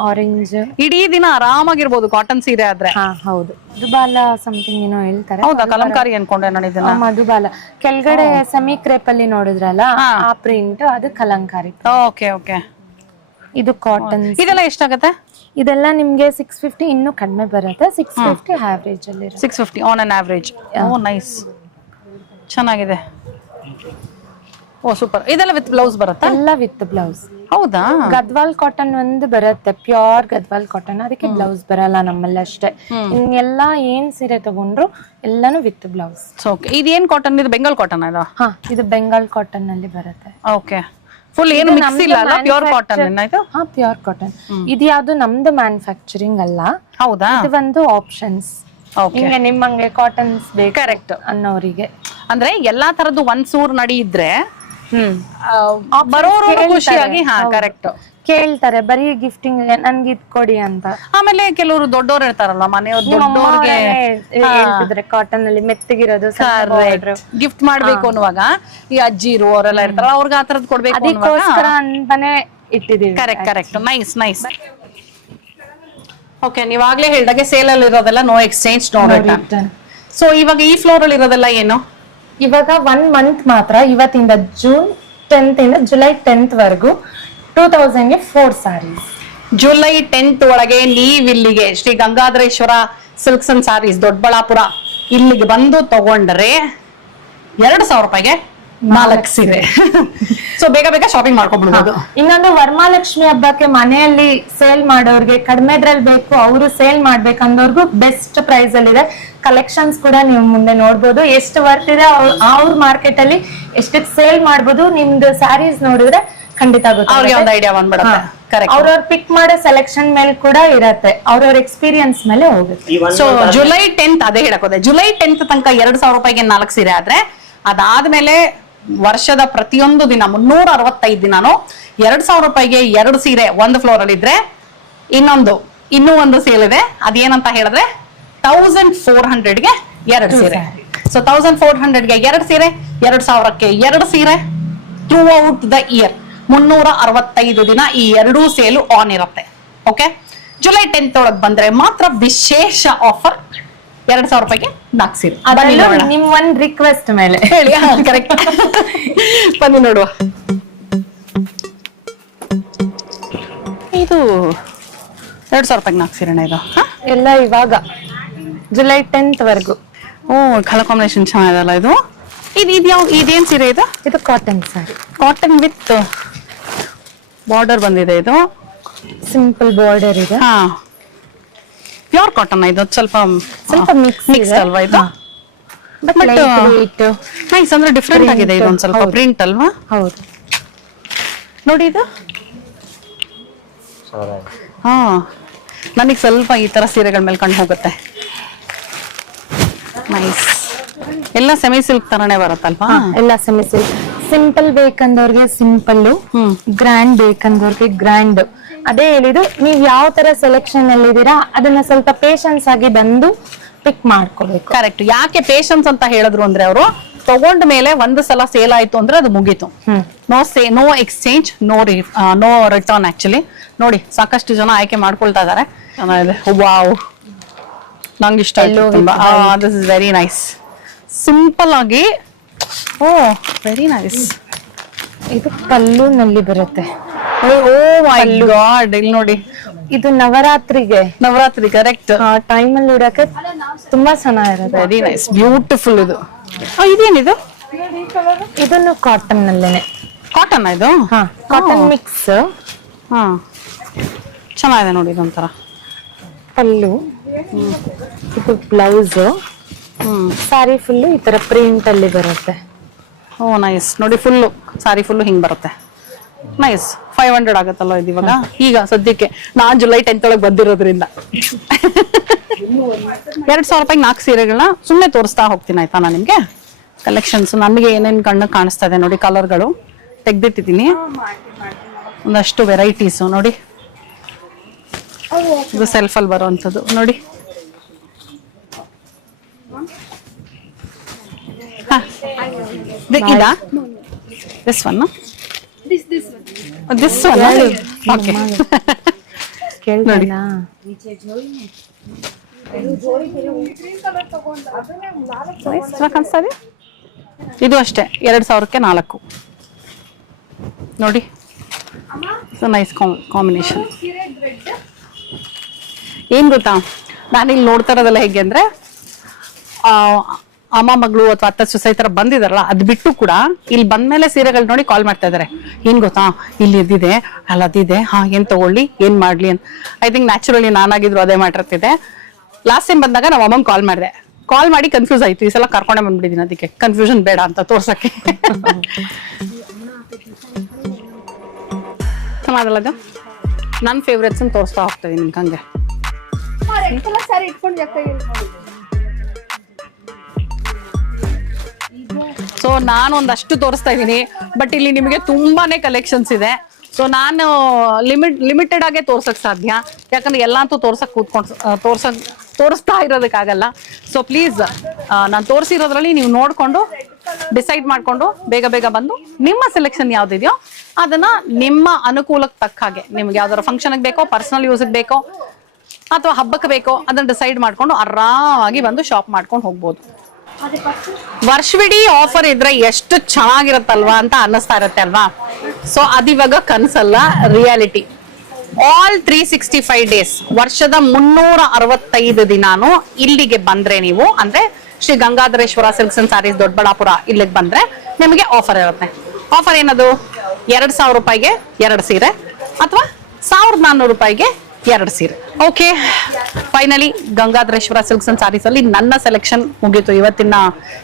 ಆರೆಂಜ್ ಇಡೀ ದಿನ ಆರಾಮಾಗಿರ್ಬೋದು ಕಾಟನ್ ಸೀರೆ ಆದ್ರೆ. ಹೌದು. ಮಧುಬಾಲ ಸಮಥಿಂಗ್ ಏನೋ ಹೇಳ್ತಾರೆ. ಹೌದಾ, ಕಲಂಕಾರಿ ಅನ್ಕೊಂಡೆ ನಾನು ಇದನ್ನ. ಮಧುಬಾಲ ಕೆಳಗಡೆ ಸೆಮಿ ಕ್ರೇಪ್ ಅಲ್ಲಿ ನೋಡಿದ್ರಲ್ಲ, ಆ ಪ್ರಿಂಟ್ ಅದು ಕಲಂಕಾರಿ. Okay okay. ಇದು ಕಾಟನ್. ಇದೆಲ್ಲ ಎಷ್ಟಾಗತ್ತೆ? ಇದೆಲ್ಲ ನಿಮ್ಗೆ 650, ಇನ್ನೂ ಕಡಿಮೆ ಬರುತ್ತೆ. 650 ಆವರೇಜ್ ಅಲ್ಲಿ. 650 on an average. Oh nice, ಚೆನ್ನಾಗಿದೆ. Oh super. ಇದೆಲ್ಲ ವಿತ್ ಬ್ಲೌಸ್ ಬರುತ್ತಾ? ಎಲ್ಲ ವಿತ್ ಬ್ಲೌಸ್. ಹೌದಾ? ಗದ್ವಾಲ್ ಕಾಟನ್ ಒಂದು ಬರುತ್ತೆ, ಪ್ಯೂರ್ ಗದ್ವಾಲ್ ಕಾಟನ್, ಅದಕ್ಕೆ ಬ್ಲೌಸ್ ಬರಲ್ಲ ನಮ್ಮಲ್ಲಿ ಅಷ್ಟೇ. ಇನ್ನೆಲ್ಲಾ ಏನ್ ಸೀರೆ ತಗೊಂಡ್ರು ಎಲ್ಲಾನು ವಿತ್ ಬ್ಲೌಸ್. ಇದೇನ್ ಕಾಟನ್? ಇದು ಬೆಂಗಾಲ್ ಕಾಟನ್ ಇದು? ಇದು ಬೆಂಗಾಲ್ ಕಾಟನ್ ಅಲ್ಲಿ ಬರುತ್ತೆ. ಓಕೆ, ಫುಲ್ ಏನು ಮಿಕ್ಸ್ ಇಲ್ಲ ಅಲ್ಲ, ಪ್ಯೂರ್ ಕಾಟನ್ ಏನಾಯ್ತು? Pure cotton. ಇದು ಯಾವ್ದು ನಮ್ದು ಮ್ಯಾನುಫ್ಯಾಕ್ಚರಿಂಗ್ ಅಲ್ಲ. ಹೌದಾ? ಇದು ಒಂದು ಆಪ್ಷನ್ಸ್. ಹಿಂಗೆ ನಿಮ್ಮಂಗೆ ಕಾಟನ್ಸ್ ಬೇಕು ಕರೆಕ್ಟ್ ಅನ್ನೋರಿಗೆ, ಅಂದ್ರೆ ಎಲ್ಲಾ ತರದ್ದು ಒಂದ್ ಸೂರ್ ನಡಿ ಇದ್ರೆ ಬರೋರು ಖುಷಿಯಾಗಿ ಕರೆಕ್ಟ್ ಕೇಳ್ತಾರೆ, ಬರೀ ಗಿಫ್ಟಿಂಗ್ ನನ್ಗೆ ಇದ್ ಕೊಡಿ ಅಂತ. ಆಮೇಲೆ ಕೆಲವರು ದೊಡ್ಡೋರು ಇರ್ತಾರಲ್ಲ, ಮನೆಯವ್ರು ದೊಡ್ಡೋರ್ಗೆ ಹೇಳ್ತಿದ್ರೆ ಕಾಟನ್ ಅಲ್ಲಿ ಮೆತ್ತಗಿರೋದು ಗಿಫ್ಟ್ ಮಾಡ್ಬೇಕು ಅನ್ನುವಾಗ ಈ ಅಜ್ಜಿರು ಅವರೆಲ್ಲ ಇರ್ತಾರಲ್ಲ, ಅವ್ರಿಗೆ ಆ ತರದ್ ಕೊಡ್ಬೇಕು ಅದಕ್ಕೋಸ್ಕರ ಅಂತಾನೆ ಇಟ್ಟಿದೀವಿ. Correct correct. Nice nice. Okay, ನೀವಾಗ್ಲೇ ಹೇಳ್ದಾಗೆ ಸೇಲ್ ಅಲ್ಲಿ ಇರೋದೆಲ್ಲ no exchange, no return. So ಇವಾಗ ಈ ಫ್ಲೋರ್ ಅಲ್ಲಿ ಇರೋದೆಲ್ಲ ಏನು? ಇವಾಗ 1 ಮಂತ್ ಮಾತ್ರ, ಇವತ್ತಿಂದ ಜೂನ್ 10th ಇಂದ ಜುಲೈ 10th ವರೆಗೂ 2000 ಗೆ 4 ಸಾರೀಸ್. ಜುಲೈ 10th ಒಳಗೆ ನೀವಿಲ್ಲಿಗೆ ಶ್ರೀ ಗಂಗಾಧರೇಶ್ವರ ಸಿಲ್ಕ್ಸ್ ಅಂಡ್ ಸಾರೀಸ್ ದೊಡ್ಡಬಳ್ಳಾಪುರ ಇಲ್ಲಿಗೆ ಬಂದು ತಗೊಂಡ್ರೆ 2000 ರೂಪಾಯಿಗೆ 4 ಸೀರೆ. ಸೊ ಬೇಗ ಬೇಗ ಶಾಪಿಂಗ್ ಮಾಡ್ಕೊಬಿಡ್ಬೋದು. ಇನ್ನೊಂದು, ವರಮಹಾಲಕ್ಷ್ಮಿ ಹಬ್ಬಕ್ಕೆ ಮನೆಯಲ್ಲಿ ಸೇಲ್ ಮಾಡೋರ್ಗೆ, ಕಡಿಮೆದ್ರಲ್ಲಿ ಬೇಕು ಅವರು ಸೇಲ್ ಮಾಡ್ಬೇಕಂದವ್ರಿಗೂ ಬೆಸ್ಟ್ ಪ್ರೈಸ್ ಅಲ್ಲಿ ಇದೆ. ಕಲೆಕ್ಷನ್ಸ್ ಕೂಡ ನೀವು ಮುಂದೆ ನೋಡ್ಬೋದು, ಎಷ್ಟು ವರ್ತ್ ಇದೆ, ಅವ್ರ ಮಾರ್ಕೆಟ್ ಅಲ್ಲಿ ಎಷ್ಟಕ್ಕೆ ಸೇಲ್ ಮಾಡ್ಬೋದು. ನಿಮ್ದು ಸ್ಯಾರೀಸ್ ನೋಡಿದ್ರೆ ಖಂಡಿತ ಅವ್ರಿಗೆ ಒಂದು ಐಡಿಯಾ ಬಂದ್ಬಿಡುತ್ತೆ. ಅವ್ರವ್ರ ಪಿಕ್ ಮಾಡೋ ಸೆಲೆಕ್ಷನ್ ಮೇಲೆ ಕೂಡ ಇರತ್ತೆ, ಅವ್ರವ್ರ ಎಕ್ಸ್ಪೀರಿಯನ್ಸ್ ಮೇಲೆ ಹೋಗುತ್ತೆ. ಸೊ ಜುಲೈ 10th, ಅದೇ ಹೇಳಕೋದೆ, ಜುಲೈ 10th ತನಕ 2000 ರೂಪಾಯಿಗೆ 4 ಸೀರೆ ಆದ್ರೆ, ಅದಾದ್ಮೇಲೆ ವರ್ಷದ ಪ್ರತಿಯೊಂದು ದಿನ 365 ದಿನಾನು 2000 ರೂಪಾಯಿಗೆ 2 ಸೀರೆ ಒಂದು ಫ್ಲೋರ್ ಅಲ್ಲಿ ಇದ್ರೆ, ಇನ್ನೂ ಒಂದು ಸೇಲ್ ಇದೆ. ಅದೇನಂತ ಹೇಳಿದ್ರೆ 1400ಗೆ 2 ಸೀರೆ. ಸೊ 1400ಗೆ 2 ಸೀರೆ, 2000ಕ್ಕೆ 2 ಸೀರೆ ಥ್ರೂ ಔಟ್ ದ ಇಯರ್ 365 ದಿನ ಈ 2 ಸೇಲು ಆನ್ ಇರುತ್ತೆ. ಓಕೆ, ಜುಲೈ 10th ಒಳಗೆ ಬಂದ್ರೆ ಮಾತ್ರ ವಿಶೇಷ ಆಫರ್, 2000 ರೂಪಾಯಿಗೆ 4 ಸೀರೆ. ನಿಮ್ ಒಂದ್ ರಿಕ್ವೆಸ್ಟ್ ಮೇಲೆ ಹೇಳಿ. ಕರೆಕ್ಟ್, ಬನ್ನಿ ನೋಡುವ. ಇದು 2000 ರೂಪಾಯಿಗೆ 4 ಸೀರೆನ ಇದು? ಎಲ್ಲ ಇವಾಗ ಜುಲೈ 10th ವರೆಗೂ. ಓ, ಕಲರ್ ಕಾಂಬಿನೇಷನ್ ಚೆನ್ನಾಗಿದಲ್ಲ ಇದು. ಇದೇನ್ ಸೀರೆ ಇದು? ಇದು cotton sorry, cotton with border ಬಂದಿದೆ. ಇದು ಸಿಂಪಲ್ ಬಾರ್ಡರ್ ಇದೆ. ಪ್ಯೂರ್ ಕಾಟನ್ ಇದು, ಸ್ವಲ್ಪ ಮಿಕ್ಸ್ ಅಲ್ವಾ ಇದು? ಬಟ್ ನೈಸ್, ಅಂದ್ರೆ ಡಿಫ್ರೆಂಟ್ ಆಗಿದೆ ಇದು, ಒಂದ್ ಸ್ವಲ್ಪ ಪ್ರಿಂಟ್ ಅಲ್ವಾ? ಹೌದು. ನೋಡಿ ಇದು, ನನಗೆ ಸ್ವಲ್ಪ ಈ ತರ ಸೀರೆಗಳ ಮೇಲೆ ಕಣ್ಣು ಹೋಗುತ್ತೆ. ನೈಸ್. ಎಲ್ಲ ಸೆಮಿ ಸಿಲ್ಕ್ ತರನೇ ಬರುತ್ತಲ್ವಾ? ಎಲ್ಲ ಸೆಮಿ ಸಿಲ್ಕ್. ಸಿಂಪಲ್ ಬೇಕಂದವ್ರಿಗೆ ಸಿಂಪಲ್, ಗ್ರ್ಯಾಂಡ್ ಬೇಕಂದವ್ರಿಗೆ ಗ್ರ್ಯಾಂಡ್. ಅದೇ ಹೇಳಿದ್ದು, ನೀವ್ ಯಾವ ತರ ಸೆಲೆಕ್ಷನ್ ಅಲ್ಲಿ ಇದೀರಾ ಅದನ್ನ ಸ್ವಲ್ಪ ಪೇಶನ್ಸ್ ಆಗಿ ಬಂದು ಪಿಕ್ ಮಾಡ್ಕೋಬೇಕು. ಕರೆಕ್ಟ್. ಯಾಕೆ ಪೇಶನ್ಸ್ ಅಂತ ಹೇಳಿದ್ರು ಅಂದ್ರೆ, ಅವರು ತಗೊಂಡ ಮೇಲೆ ಒಂದು ಸಲ ಸೇಲ್ ಆಯ್ತು ಅಂದ್ರೆ ಅದು ಮುಗೀತು. No exchange, no return. Actually ನೋಡಿ, ಸಾಕಷ್ಟು ಜನ ಆಯ್ಕೆ ಮಾಡ್ಕೊಳ್ತಾ ಇದಾರೆ. ಚೆನ್ನಾಗಿದೆ. ವಾವ್, ನಂಗೆ ಇಷ್ಟ ಆಯ್ತು ತುಂಬಾ. This is very nice. Simple ಆಗಿ, ಓ ವೆರಿ ನೈಸ್. ಇದು ಪಲ್ಲುನಲ್ಲಿ ಬರುತ್ತೆ. ಓ ಮೈ ಗಾಡ್, ಇಲ್ಲಿ ನೋಡಿ, ಇದು ನವರಾತ್ರಿ ಕರೆಕ್ಟ್ ಟೈಮ್ ಅಲ್ಲಿ ಉಡಕ್ಕೆ ತುಂಬಾ ಚೆನ್ನಾಗಿರುತ್ತೆ. Very nice, beautiful. ಇದು ಇದೇನಿದು? ಇದನ್ನು ಕಾಟನ್ ನಲ್ಲೇನೆ. ಕಾಟನ್ ಇದು? Cotton mix. ಚೆನ್ನಾಗಿದೆ ನೋಡಿ, ಇದೊಂಥರ ಪಲ್ಲು, ಇದು ಬ್ಲೌಸ್, ಸಾರಿ ಫುಲ್ಲು ಈ ತರ ಪ್ರಿಂಟ್ ಅಲ್ಲಿ ಬರುತ್ತೆ. ಓ ನೈಸ್. ನೋಡಿ, ಫುಲ್ಲು ಸಾರಿ ಫುಲ್ಲು ಹಿಂಗ್ ಬರುತ್ತೆ. ನೈಸ್. 500 ಆಗತ್ತಲ್ಲ ಇದು ಇವಾಗ? ಈಗ ಸದ್ಯಕ್ಕೆ ನಾನ್ ಜುಲೈ 10th ಒಳಗೆ ಬಂದಿರೋದ್ರಿಂದ 2000 ರೂಪಾಯಿಗೆ 4 ಸೀರೆಗಳನ್ನ ಸುಮ್ಮನೆ ತೋರಿಸ್ತಾ ಹೋಗ್ತೀನಿ, ಆಯ್ತಾ? ನಾನು ನಿಮ್ಗೆ ಕಲೆಕ್ಷನ್ಸ್, ನಮಗೆ ಏನೇನ್ ಕಣ್ಣು ಕಾಣಿಸ್ತಾ ಇದೆ ನೋಡಿ, ಕಲರ್ಗಳು ತೆಗ್ದಿಟ್ಟಿದ್ದೀನಿ. ಒಂದಷ್ಟು ವೆರೈಟೀಸು ನೋಡಿ. ಇದು ಸೆಲ್ಫಲ್ಲಿ ಬರುವಂಥದ್ದು ನೋಡಿ. ಇದಾ this one this one okay ನೋಡಿ. ಕಾಣಿಸ್ತಾ ಇದೆ. ಇದು ಅಷ್ಟೇ 2000ಕ್ಕೆ 4 ನೋಡಿ. Nice combination. ಏನ್ ಗೊತ್ತಾ, ನಾನಿಲ್ಲಿ ನೋಡ್ತಾ ಇರೋದಲ್ಲ ಹೇಗೆ ಅಂದ್ರೆ ಅಮ್ಮ ಮಗಳು ಅಥವಾ ಅತ್ತ ಸೊಸೆ ತರ ಬಂದಿದಾರಲ್ಲ, ಅದ್ ಬಿಟ್ಟು ಕೂಡ ಇಲ್ಲಿ ಬಂದ್ಮೇಲೆ ಸೀರೆಗಳು ನೋಡಿ ಕಾಲ್ ಮಾಡ್ತಾ ಇದಾರೆ. ಏನ್ ಗೊತ್ತಾ, ಇಲ್ಲಿ ಇದಿದೆ ಅಲ್ಲ ಅದಿದೆ, ಏನ್ ತಗೊಳ್ಳಿ ಏನ್ ಮಾಡ್ಲಿ ಅಂತ. ಐ ಥಿಂಕ್ ನ್ಯಾಚುರಲಿ ನಾನಾಗಿದ್ರು ಅದೇ ಮಾಡಿರ್ತಿದೆ. ಲಾಸ್ಟ್ ಟೈಮ್ ಬಂದಾಗ ನಾವು ಅಮ್ಮಂಗ್ ಕಾಲ್ ಮಾಡಿ ಕನ್ಫ್ಯೂಸ್ ಆಯ್ತು. ಈ ಸಲ ಕರ್ಕೊಂಡೆ ಬಂದ್ಬಿಟ್ಟಿದ್ದೀನಿ, ಅದಕ್ಕೆ ಕನ್ಫ್ಯೂಷನ್ ಬೇಡ ಅಂತ ತೋರ್ಸಕ್ಕೆ. ಚೆನ್ನಾಗಲ್ಲ ಅದು. ನನ್ನ ಫೇವ್ರೆಟ್ಸ್ ತೋರಿಸ್ತಾ ಹೋಗ್ತದೆ ನಿಮ್ಗೆ ಹಂಗೆ. ಸೊ ನಾನು ಒಂದಷ್ಟು ತೋರಿಸ್ತಾ ಇದ್ದೀನಿ, ಬಟ್ ಇಲ್ಲಿ ನಿಮಗೆ ತುಂಬಾನೇ ಕಲೆಕ್ಷನ್ಸ್ ಇದೆ. ಸೊ ನಾನು ಲಿಮಿಟೆಡ್ ಆಗೇ ತೋರ್ಸಕ್ ಸಾಧ್ಯ, ಯಾಕಂದ್ರೆ ಎಲ್ಲಂತೂ ತೋರಿಸ್ತಾ ಇರೋದಕ್ಕಾಗಲ್ಲ. ಸೊ ಪ್ಲೀಸ್ ನಾನು ತೋರಿಸಿರೋದ್ರಲ್ಲಿ ನೀವು ನೋಡ್ಕೊಂಡು ಡಿಸೈಡ್ ಮಾಡ್ಕೊಂಡು ಬೇಗ ಬೇಗ ಬಂದು ನಿಮ್ಮ ಸೆಲೆಕ್ಷನ್ ಯಾವ್ದಿದೆಯೋ ಅದನ್ನ ನಿಮ್ಮ ಅನುಕೂಲಕ್ಕೆ ತಕ್ಕ ಹಾಗೆ, ನಿಮ್ಗೆ ಯಾವ್ದಾರ ಫಂಕ್ಷನ್ಗೆ ಬೇಕೋ, ಪರ್ಸನಲ್ ಯೂಸ್ಗೆ ಬೇಕೋ ಅಥವಾ ಹಬ್ಬಕ್ಕೆ ಬೇಕೋ ಅದನ್ನ ಡಿಸೈಡ್ ಮಾಡ್ಕೊಂಡು ಆರಾಮಾಗಿ ಬಂದು ಶಾಪ್ ಮಾಡ್ಕೊಂಡು ಹೋಗ್ಬೋದು. ವರ್ಷವಿಡೀ ಆಫರ್ ಇದ್ರೆ ಎಷ್ಟು ಚೆನ್ನಾಗಿರುತ್ತಲ್ವಾ ಅಂತ ಅನ್ನಿಸ್ತಾ ಇರುತ್ತೆ ಅಲ್ವಾ. ಸೊ ಅದಿವಾಗ ಕನ್ಸಲ್ಲ, ರಿಯಾಲಿಟಿ. ಆಲ್ 365 ಡೇಸ್, ವರ್ಷದ 365 ದಿನಾನು ಇಲ್ಲಿಗೆ ಬಂದ್ರೆ ನೀವು, ಅಂದ್ರೆ ಶ್ರೀ ಗಂಗಾಧರೇಶ್ವರ ಸಿಲ್ಕ್ಸ್ ಅಂಡ್ ಸ್ಯಾರೀಸ್ ದೊಡ್ಡಬಳ್ಳಾಪುರ ಇಲ್ಲಿಗೆ ಬಂದ್ರೆ ನಿಮಗೆ ಆಫರ್ ಇರುತ್ತೆ. ಆಫರ್ ಏನದು? 2000 ರೂಪಾಯಿಗೆ 2 ಸೀರೆ ಅಥವಾ 1400 ರೂಪಾಯಿಗೆ 2 ಸೀರೆ. Okay, finally Gangadhareshwara silks and saris ಅಲ್ಲಿ ನನ್ನ ಸೆಲೆಕ್ಷನ್ ಮುಗೀತು. ಇವತ್ತಿನ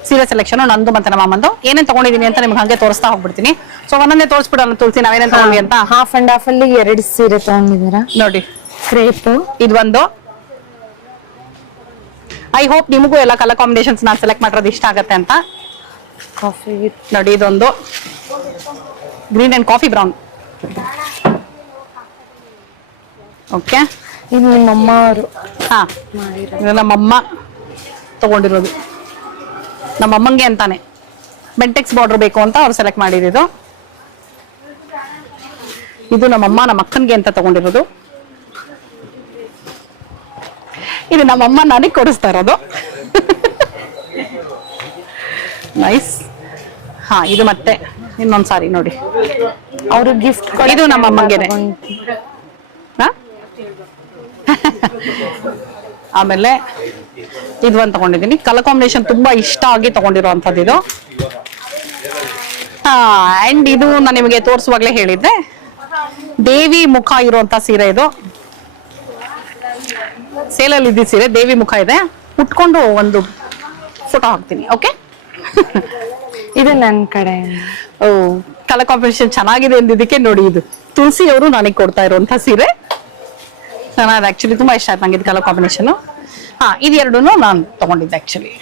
ಸೀರೆ ಸೆಲೆಕ್ಷನ್ ನಂದು ಮತ್ತೆ ನಮ್ಮ ಅಮ್ಮಂದು. ಏನೇನ್ ತಗೊಂಡಿದೀನಿ ಅಂತ ನಿಮ್ಗೆ ಹಂಗೆ ತೋರಿಸ್ತಾ ಹೋಗ್ಬಿಡ್ತೀನಿ. ಸೊ ಒಂದೊಂದೇ ತೋರಿಸ್ಬಿಡೋಣ ತುಳಸಿ, ನಾವೇನೇನ್ ತಗೊಂಡ್ವಿ ಅಂತ. ಹಾಫ್ ಅಂಡ್ ಹಾಫ್ ಅಲ್ಲಿ 2 ಸೀರೆ ತಗೊಂಡಿದ್ದೀರಾ ನೋಡಿ. ಕ್ರೇಪ್ ಇದೊಂದು. ಐ ಹೋಪ್ ನಿಮಗೂ ಎಲ್ಲ ಕಲರ್ ಕಾಂಬಿನೇಷನ್ಸ್ ನಾನು ಸೆಲೆಕ್ಟ್ ಮಾಡಿರೋದು ಇಷ್ಟ ಆಗತ್ತೆ ಅಂತ. ಕಾಫಿ ನೋಡಿ, ಇದೊಂದು green and coffee brown. Okay, ಇದು ನಿಮ್ಮಮ್ಮ ಅವರು ನಮ್ಮಮ್ಮ ತಗೊಂಡಿರೋದು. ನಮ್ಮಮ್ಮಂಗೆ ಅಂತಾನೆ ಬೆಂಟೆಕ್ಸ್ ಬಾರ್ಡರ್ ಬೇಕು ಅಂತ ಅವ್ರು ಸೆಲೆಕ್ಟ್ ಮಾಡಿರೋದು. ಇದು ನಮ್ಮಮ್ಮ ನಮ್ಮ ಅಕ್ಕನ್ಗೆ ಅಂತ ತಗೊಂಡಿರೋದು. ಇದು ನಮ್ಮಮ್ಮ ನನಗೆ ಕೊಡಿಸ್ತಾ ಇರೋದು. ನೈಸ್. ಇದು ಮತ್ತೆ ಇನ್ನೊಂದ್ ಸಾರಿ ನೋಡಿ, ಅವರು ಗಿಫ್ಟ್. ಇದು ನಮ್ಮಮ್ಮಂಗೆನೆ. ಆಮೇಲೆ ಇದು ಒಂದು ತಗೊಂಡಿದ್ದೀನಿ. ಕಲರ್ ಕಾಂಬಿನೇಷನ್ ತುಂಬಾ ಇಷ್ಟ ಆಗಿ ತಗೊಂಡಿರುವಂತದ್ದು ಇದು. ಅಂಡ್ ಇದು ನಾನು ನಿಮಗೆ ತೋರಿಸುವಾಗ್ಲೇ ಹೇಳಿದ್ದೆ, ದೇವಿ ಮುಖ ಇರುವಂತ ಸೀರೆ ಇದು. ಸೇಲಲ್ಲಿ ಇದ್ದ ಸೀರೆ ದೇವಿ ಮುಖ ಇದೆ. ಉಟ್ಕೊಂಡು ಒಂದು ಫೋಟೋ ಹಾಕ್ತೀನಿ. ಓಕೆ, ಇದು ನನ್ನ ಕಡೆ. ಕಲರ್ ಕಾಂಬಿನೇಷನ್ ಚೆನ್ನಾಗಿದೆ ಅಂದಿದ್ದಕ್ಕೆ ನೋಡಿ, ಇದು ತುಳಸಿ ಅವರು ನನಗೆ ಕೊಡ್ತಾ ಇರುವಂತ ಸೀರೆ. ಚೆನ್ನಾಗಿದೆ, ಆಕ್ಚುಲಿ ತುಂಬಾ ಇಷ್ಟ ಆಯ್ತು ನಂಗೆ ಇದು ಕಲರ್ ಕಾಂಬಿನೇಷನ್. ಇದೆರಡು ನಾನು ತಗೊಂಡಿದ್ದೆ ಆಕ್ಚುಲಿ.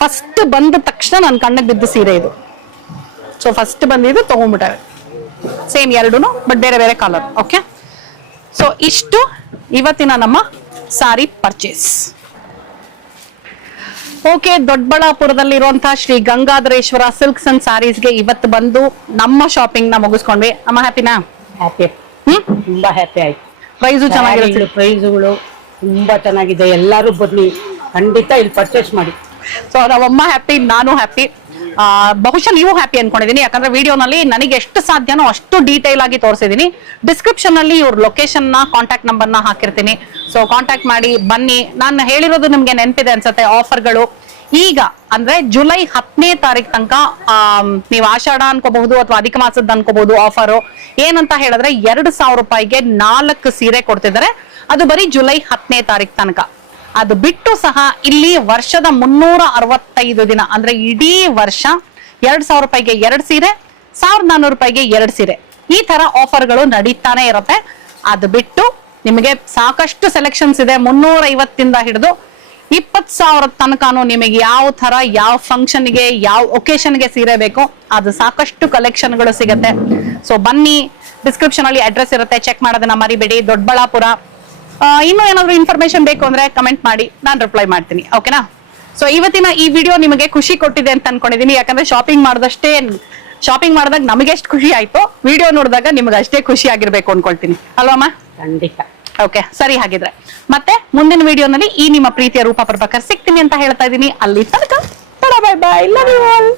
ಫಸ್ಟ್ ಬಂದ ತಕ್ಷಣ ನನ್ನ ಕಣ್ಣಿಗೆ ಬಿದ್ದ ಸೀರೆ ಇದು. ಸೊ ಫಸ್ಟ್ ಬಂದಿದ್ದು ತಗೊಂಡ್ಬಿಟ್ಟಾರೆ, ಸೇಮ್ ಎರಡೂನು, ಬಟ್ ಬೇರೆ ಬೇರೆ ಕಲರ್. ಓಕೆ, ಸೊ ಇಷ್ಟು ಇವತ್ತಿನ ನಮ್ಮ ಸಾರಿ ಪರ್ಚೇಸ್. ಓಕೆ, ದೊಡ್ಡಬಳ್ಳಾಪುರದಲ್ಲಿರುವಂತಹ ಶ್ರೀ ಗಂಗಾಧರೇಶ್ವರ ಸಿಲ್ಕ್ಸ್ ಅಂಡ್ ಸ್ಯಾರೀಸ್ಗೆ ಇವತ್ತು ಬಂದು ನಮ್ಮ ಶಾಪಿಂಗ್ ನ ಮುಗಿಸ್ಕೊಂಡ್ವಿ. ಅಮ್ಮ ಹ್ಯಾಪಿನಾ? ಹ್ಯಾಪಿ, ತುಂಬಾ ಹ್ಯಾಪಿ ಆಯ್ತು. ಪ್ರೈಸು ಚೆನ್ನಾಗಿರುತ್ತೆ. ಪ್ರೈಸ್ಗಳು ತುಂಬಾ ಚೆನ್ನಾಗಿದೆ. ಎಲ್ಲರೂ ಬನ್ನಿ, ಖಂಡಿತ ಇಲ್ಲಿ ಪರ್ಚೇಸ್ ಮಾಡಿ. ಸೊ ನಮ್ಮಮ್ಮ ಹ್ಯಾಪಿ, ನಾನು ಹ್ಯಾಪಿ. ಬಹುಶಃ ನೀವು ಹ್ಯಾಪಿ ಅನ್ಕೊಂಡಿದೀನಿ, ಯಾಕಂದ್ರೆ ವಿಡಿಯೋನಲ್ಲಿ ನನಗೆ ಎಷ್ಟು ಸಾಧ್ಯನೋ ಅಷ್ಟು ಡೀಟೇಲ್ ಆಗಿ ತೋರಿಸಿದೀನಿ. ಡಿಸ್ಕ್ರಿಪ್ಷನ್ ಅಲ್ಲಿ ಇವ್ರ ಲೊಕೇಶನ್ ನ, ಕಾಂಟ್ಯಾಕ್ಟ್ ನಂಬರ್ ನ ಹಾಕಿರ್ತೀನಿ. ಸೊ ಕಾಂಟ್ಯಾಕ್ಟ್ ಮಾಡಿ ಬನ್ನಿ. ನಾನು ಹೇಳಿರೋದು ನಿಮ್ಗೆ ನೆನಪಿದೆ ಅನ್ಸುತ್ತೆ. ಆಫರ್ಗಳು ಈಗ ಅಂದ್ರೆ ಜುಲೈ 10ನೇ ತಾರೀಕು ತನಕ ನೀವು ಆಷಾಢ ಅನ್ಕೋಬಹುದು ಅಥವಾ ಅಧಿಕ ಮಾಸದ ಅನ್ಕೋಬಹುದು. ಆಫರ್ ಏನಂತ ಹೇಳಿದ್ರೆ 2000 ರೂಪಾಯಿಗೆ 4 ಸೀರೆ ಕೊಡ್ತಿದ್ದಾರೆ. ಅದು ಬರೀ ಜುಲೈ 10ನೇ ತಾರೀಕು ತನಕ. ಅದು ಬಿಟ್ಟು ಸಹ ಇಲ್ಲಿ ವರ್ಷದ 365 ದಿನ ಅಂದ್ರೆ ಇಡೀ ವರ್ಷ 2000 ರೂಪಾಯಿಗೆ 2 ಸೀರೆ, 1400 ರೂಪಾಯಿಗೆ 2 ಸೀರೆ, ಈ ತರ ಆಫರ್ಗಳು ನಡೀತಾನೆ ಇರುತ್ತೆ. ಅದು ಬಿಟ್ಟು ನಿಮಗೆ ಸಾಕಷ್ಟು ಸೆಲೆಕ್ಷನ್ಸ್ ಇದೆ. 350 ಹಿಡಿದು 20,000 ತನಕನೂ ನಿಮಗೆ ಯಾವ ತರ ಯಾವ ಫಂಕ್ಷನ್ಗೆ ಯಾವ ಒಕೇಶನ್ಗೆ ಸೀರೆ ಬೇಕೋ ಅದು ಸಾಕಷ್ಟು ಕಲೆಕ್ಷನ್ಗಳು ಸಿಗುತ್ತೆ. ಸೊ ಬನ್ನಿ, ಡಿಸ್ಕ್ರಿಪ್ಷನ್ ಅಲ್ಲಿ ಅಡ್ರೆಸ್ ಇರುತ್ತೆ, ಚೆಕ್ ಮಾಡೋದನ್ನ ಮರಿಬೇಡಿ. ದೊಡ್ಡಬಳ್ಳಾಪುರ. ಇನ್ನೂ ಏನಾದ್ರು ಇನ್ಫಾರ್ಮೇಶನ್ ಬೇಕು ಅಂದ್ರೆ ಕಮೆಂಟ್ ಮಾಡಿ, ನಾನು ರಿಪ್ಲೈ ಮಾಡ್ತೀನಿ. ಓಕೆನಾ? ಸೊ ಇವತ್ತಿನ ಈ ವಿಡಿಯೋ ನಿಮಗೆ ಖುಷಿ ಕೊಟ್ಟಿದೆ ಅಂತ ಅನ್ಕೊಂಡಿದೀನಿ. ಯಾಕಂದ್ರೆ ಶಾಪಿಂಗ್ ಮಾಡಿದಾಗ ನಮಗೆ ಎಷ್ಟು ಖುಷಿ ಆಯ್ತು, ವಿಡಿಯೋ ನೋಡಿದಾಗ ನಿಮ್ಗೆ ಅಷ್ಟೇ ಖುಷಿ ಆಗಿರ್ಬೇಕು ಅನ್ಕೊಳ್ತೀನಿ ಅಲ್ವಮ್ಮ? ಖಂಡಿತ. ಓಕೆ, ಸರಿ. ಹಾಗಿದ್ರೆ ಮತ್ತೆ ಮುಂದಿನ ವಿಡಿಯೋನಲ್ಲಿ ಈ ನಿಮ್ಮ ಪ್ರೀತಿಯ ರೂಪಾ ಪ್ರಭಾಕರ್ ಸಿಗ್ತೀನಿ ಅಂತ ಹೇಳ್ತಾ ಇದ್ದೀನಿ. ಅಲ್ಲಿ ತನಕ bye bye, love you all.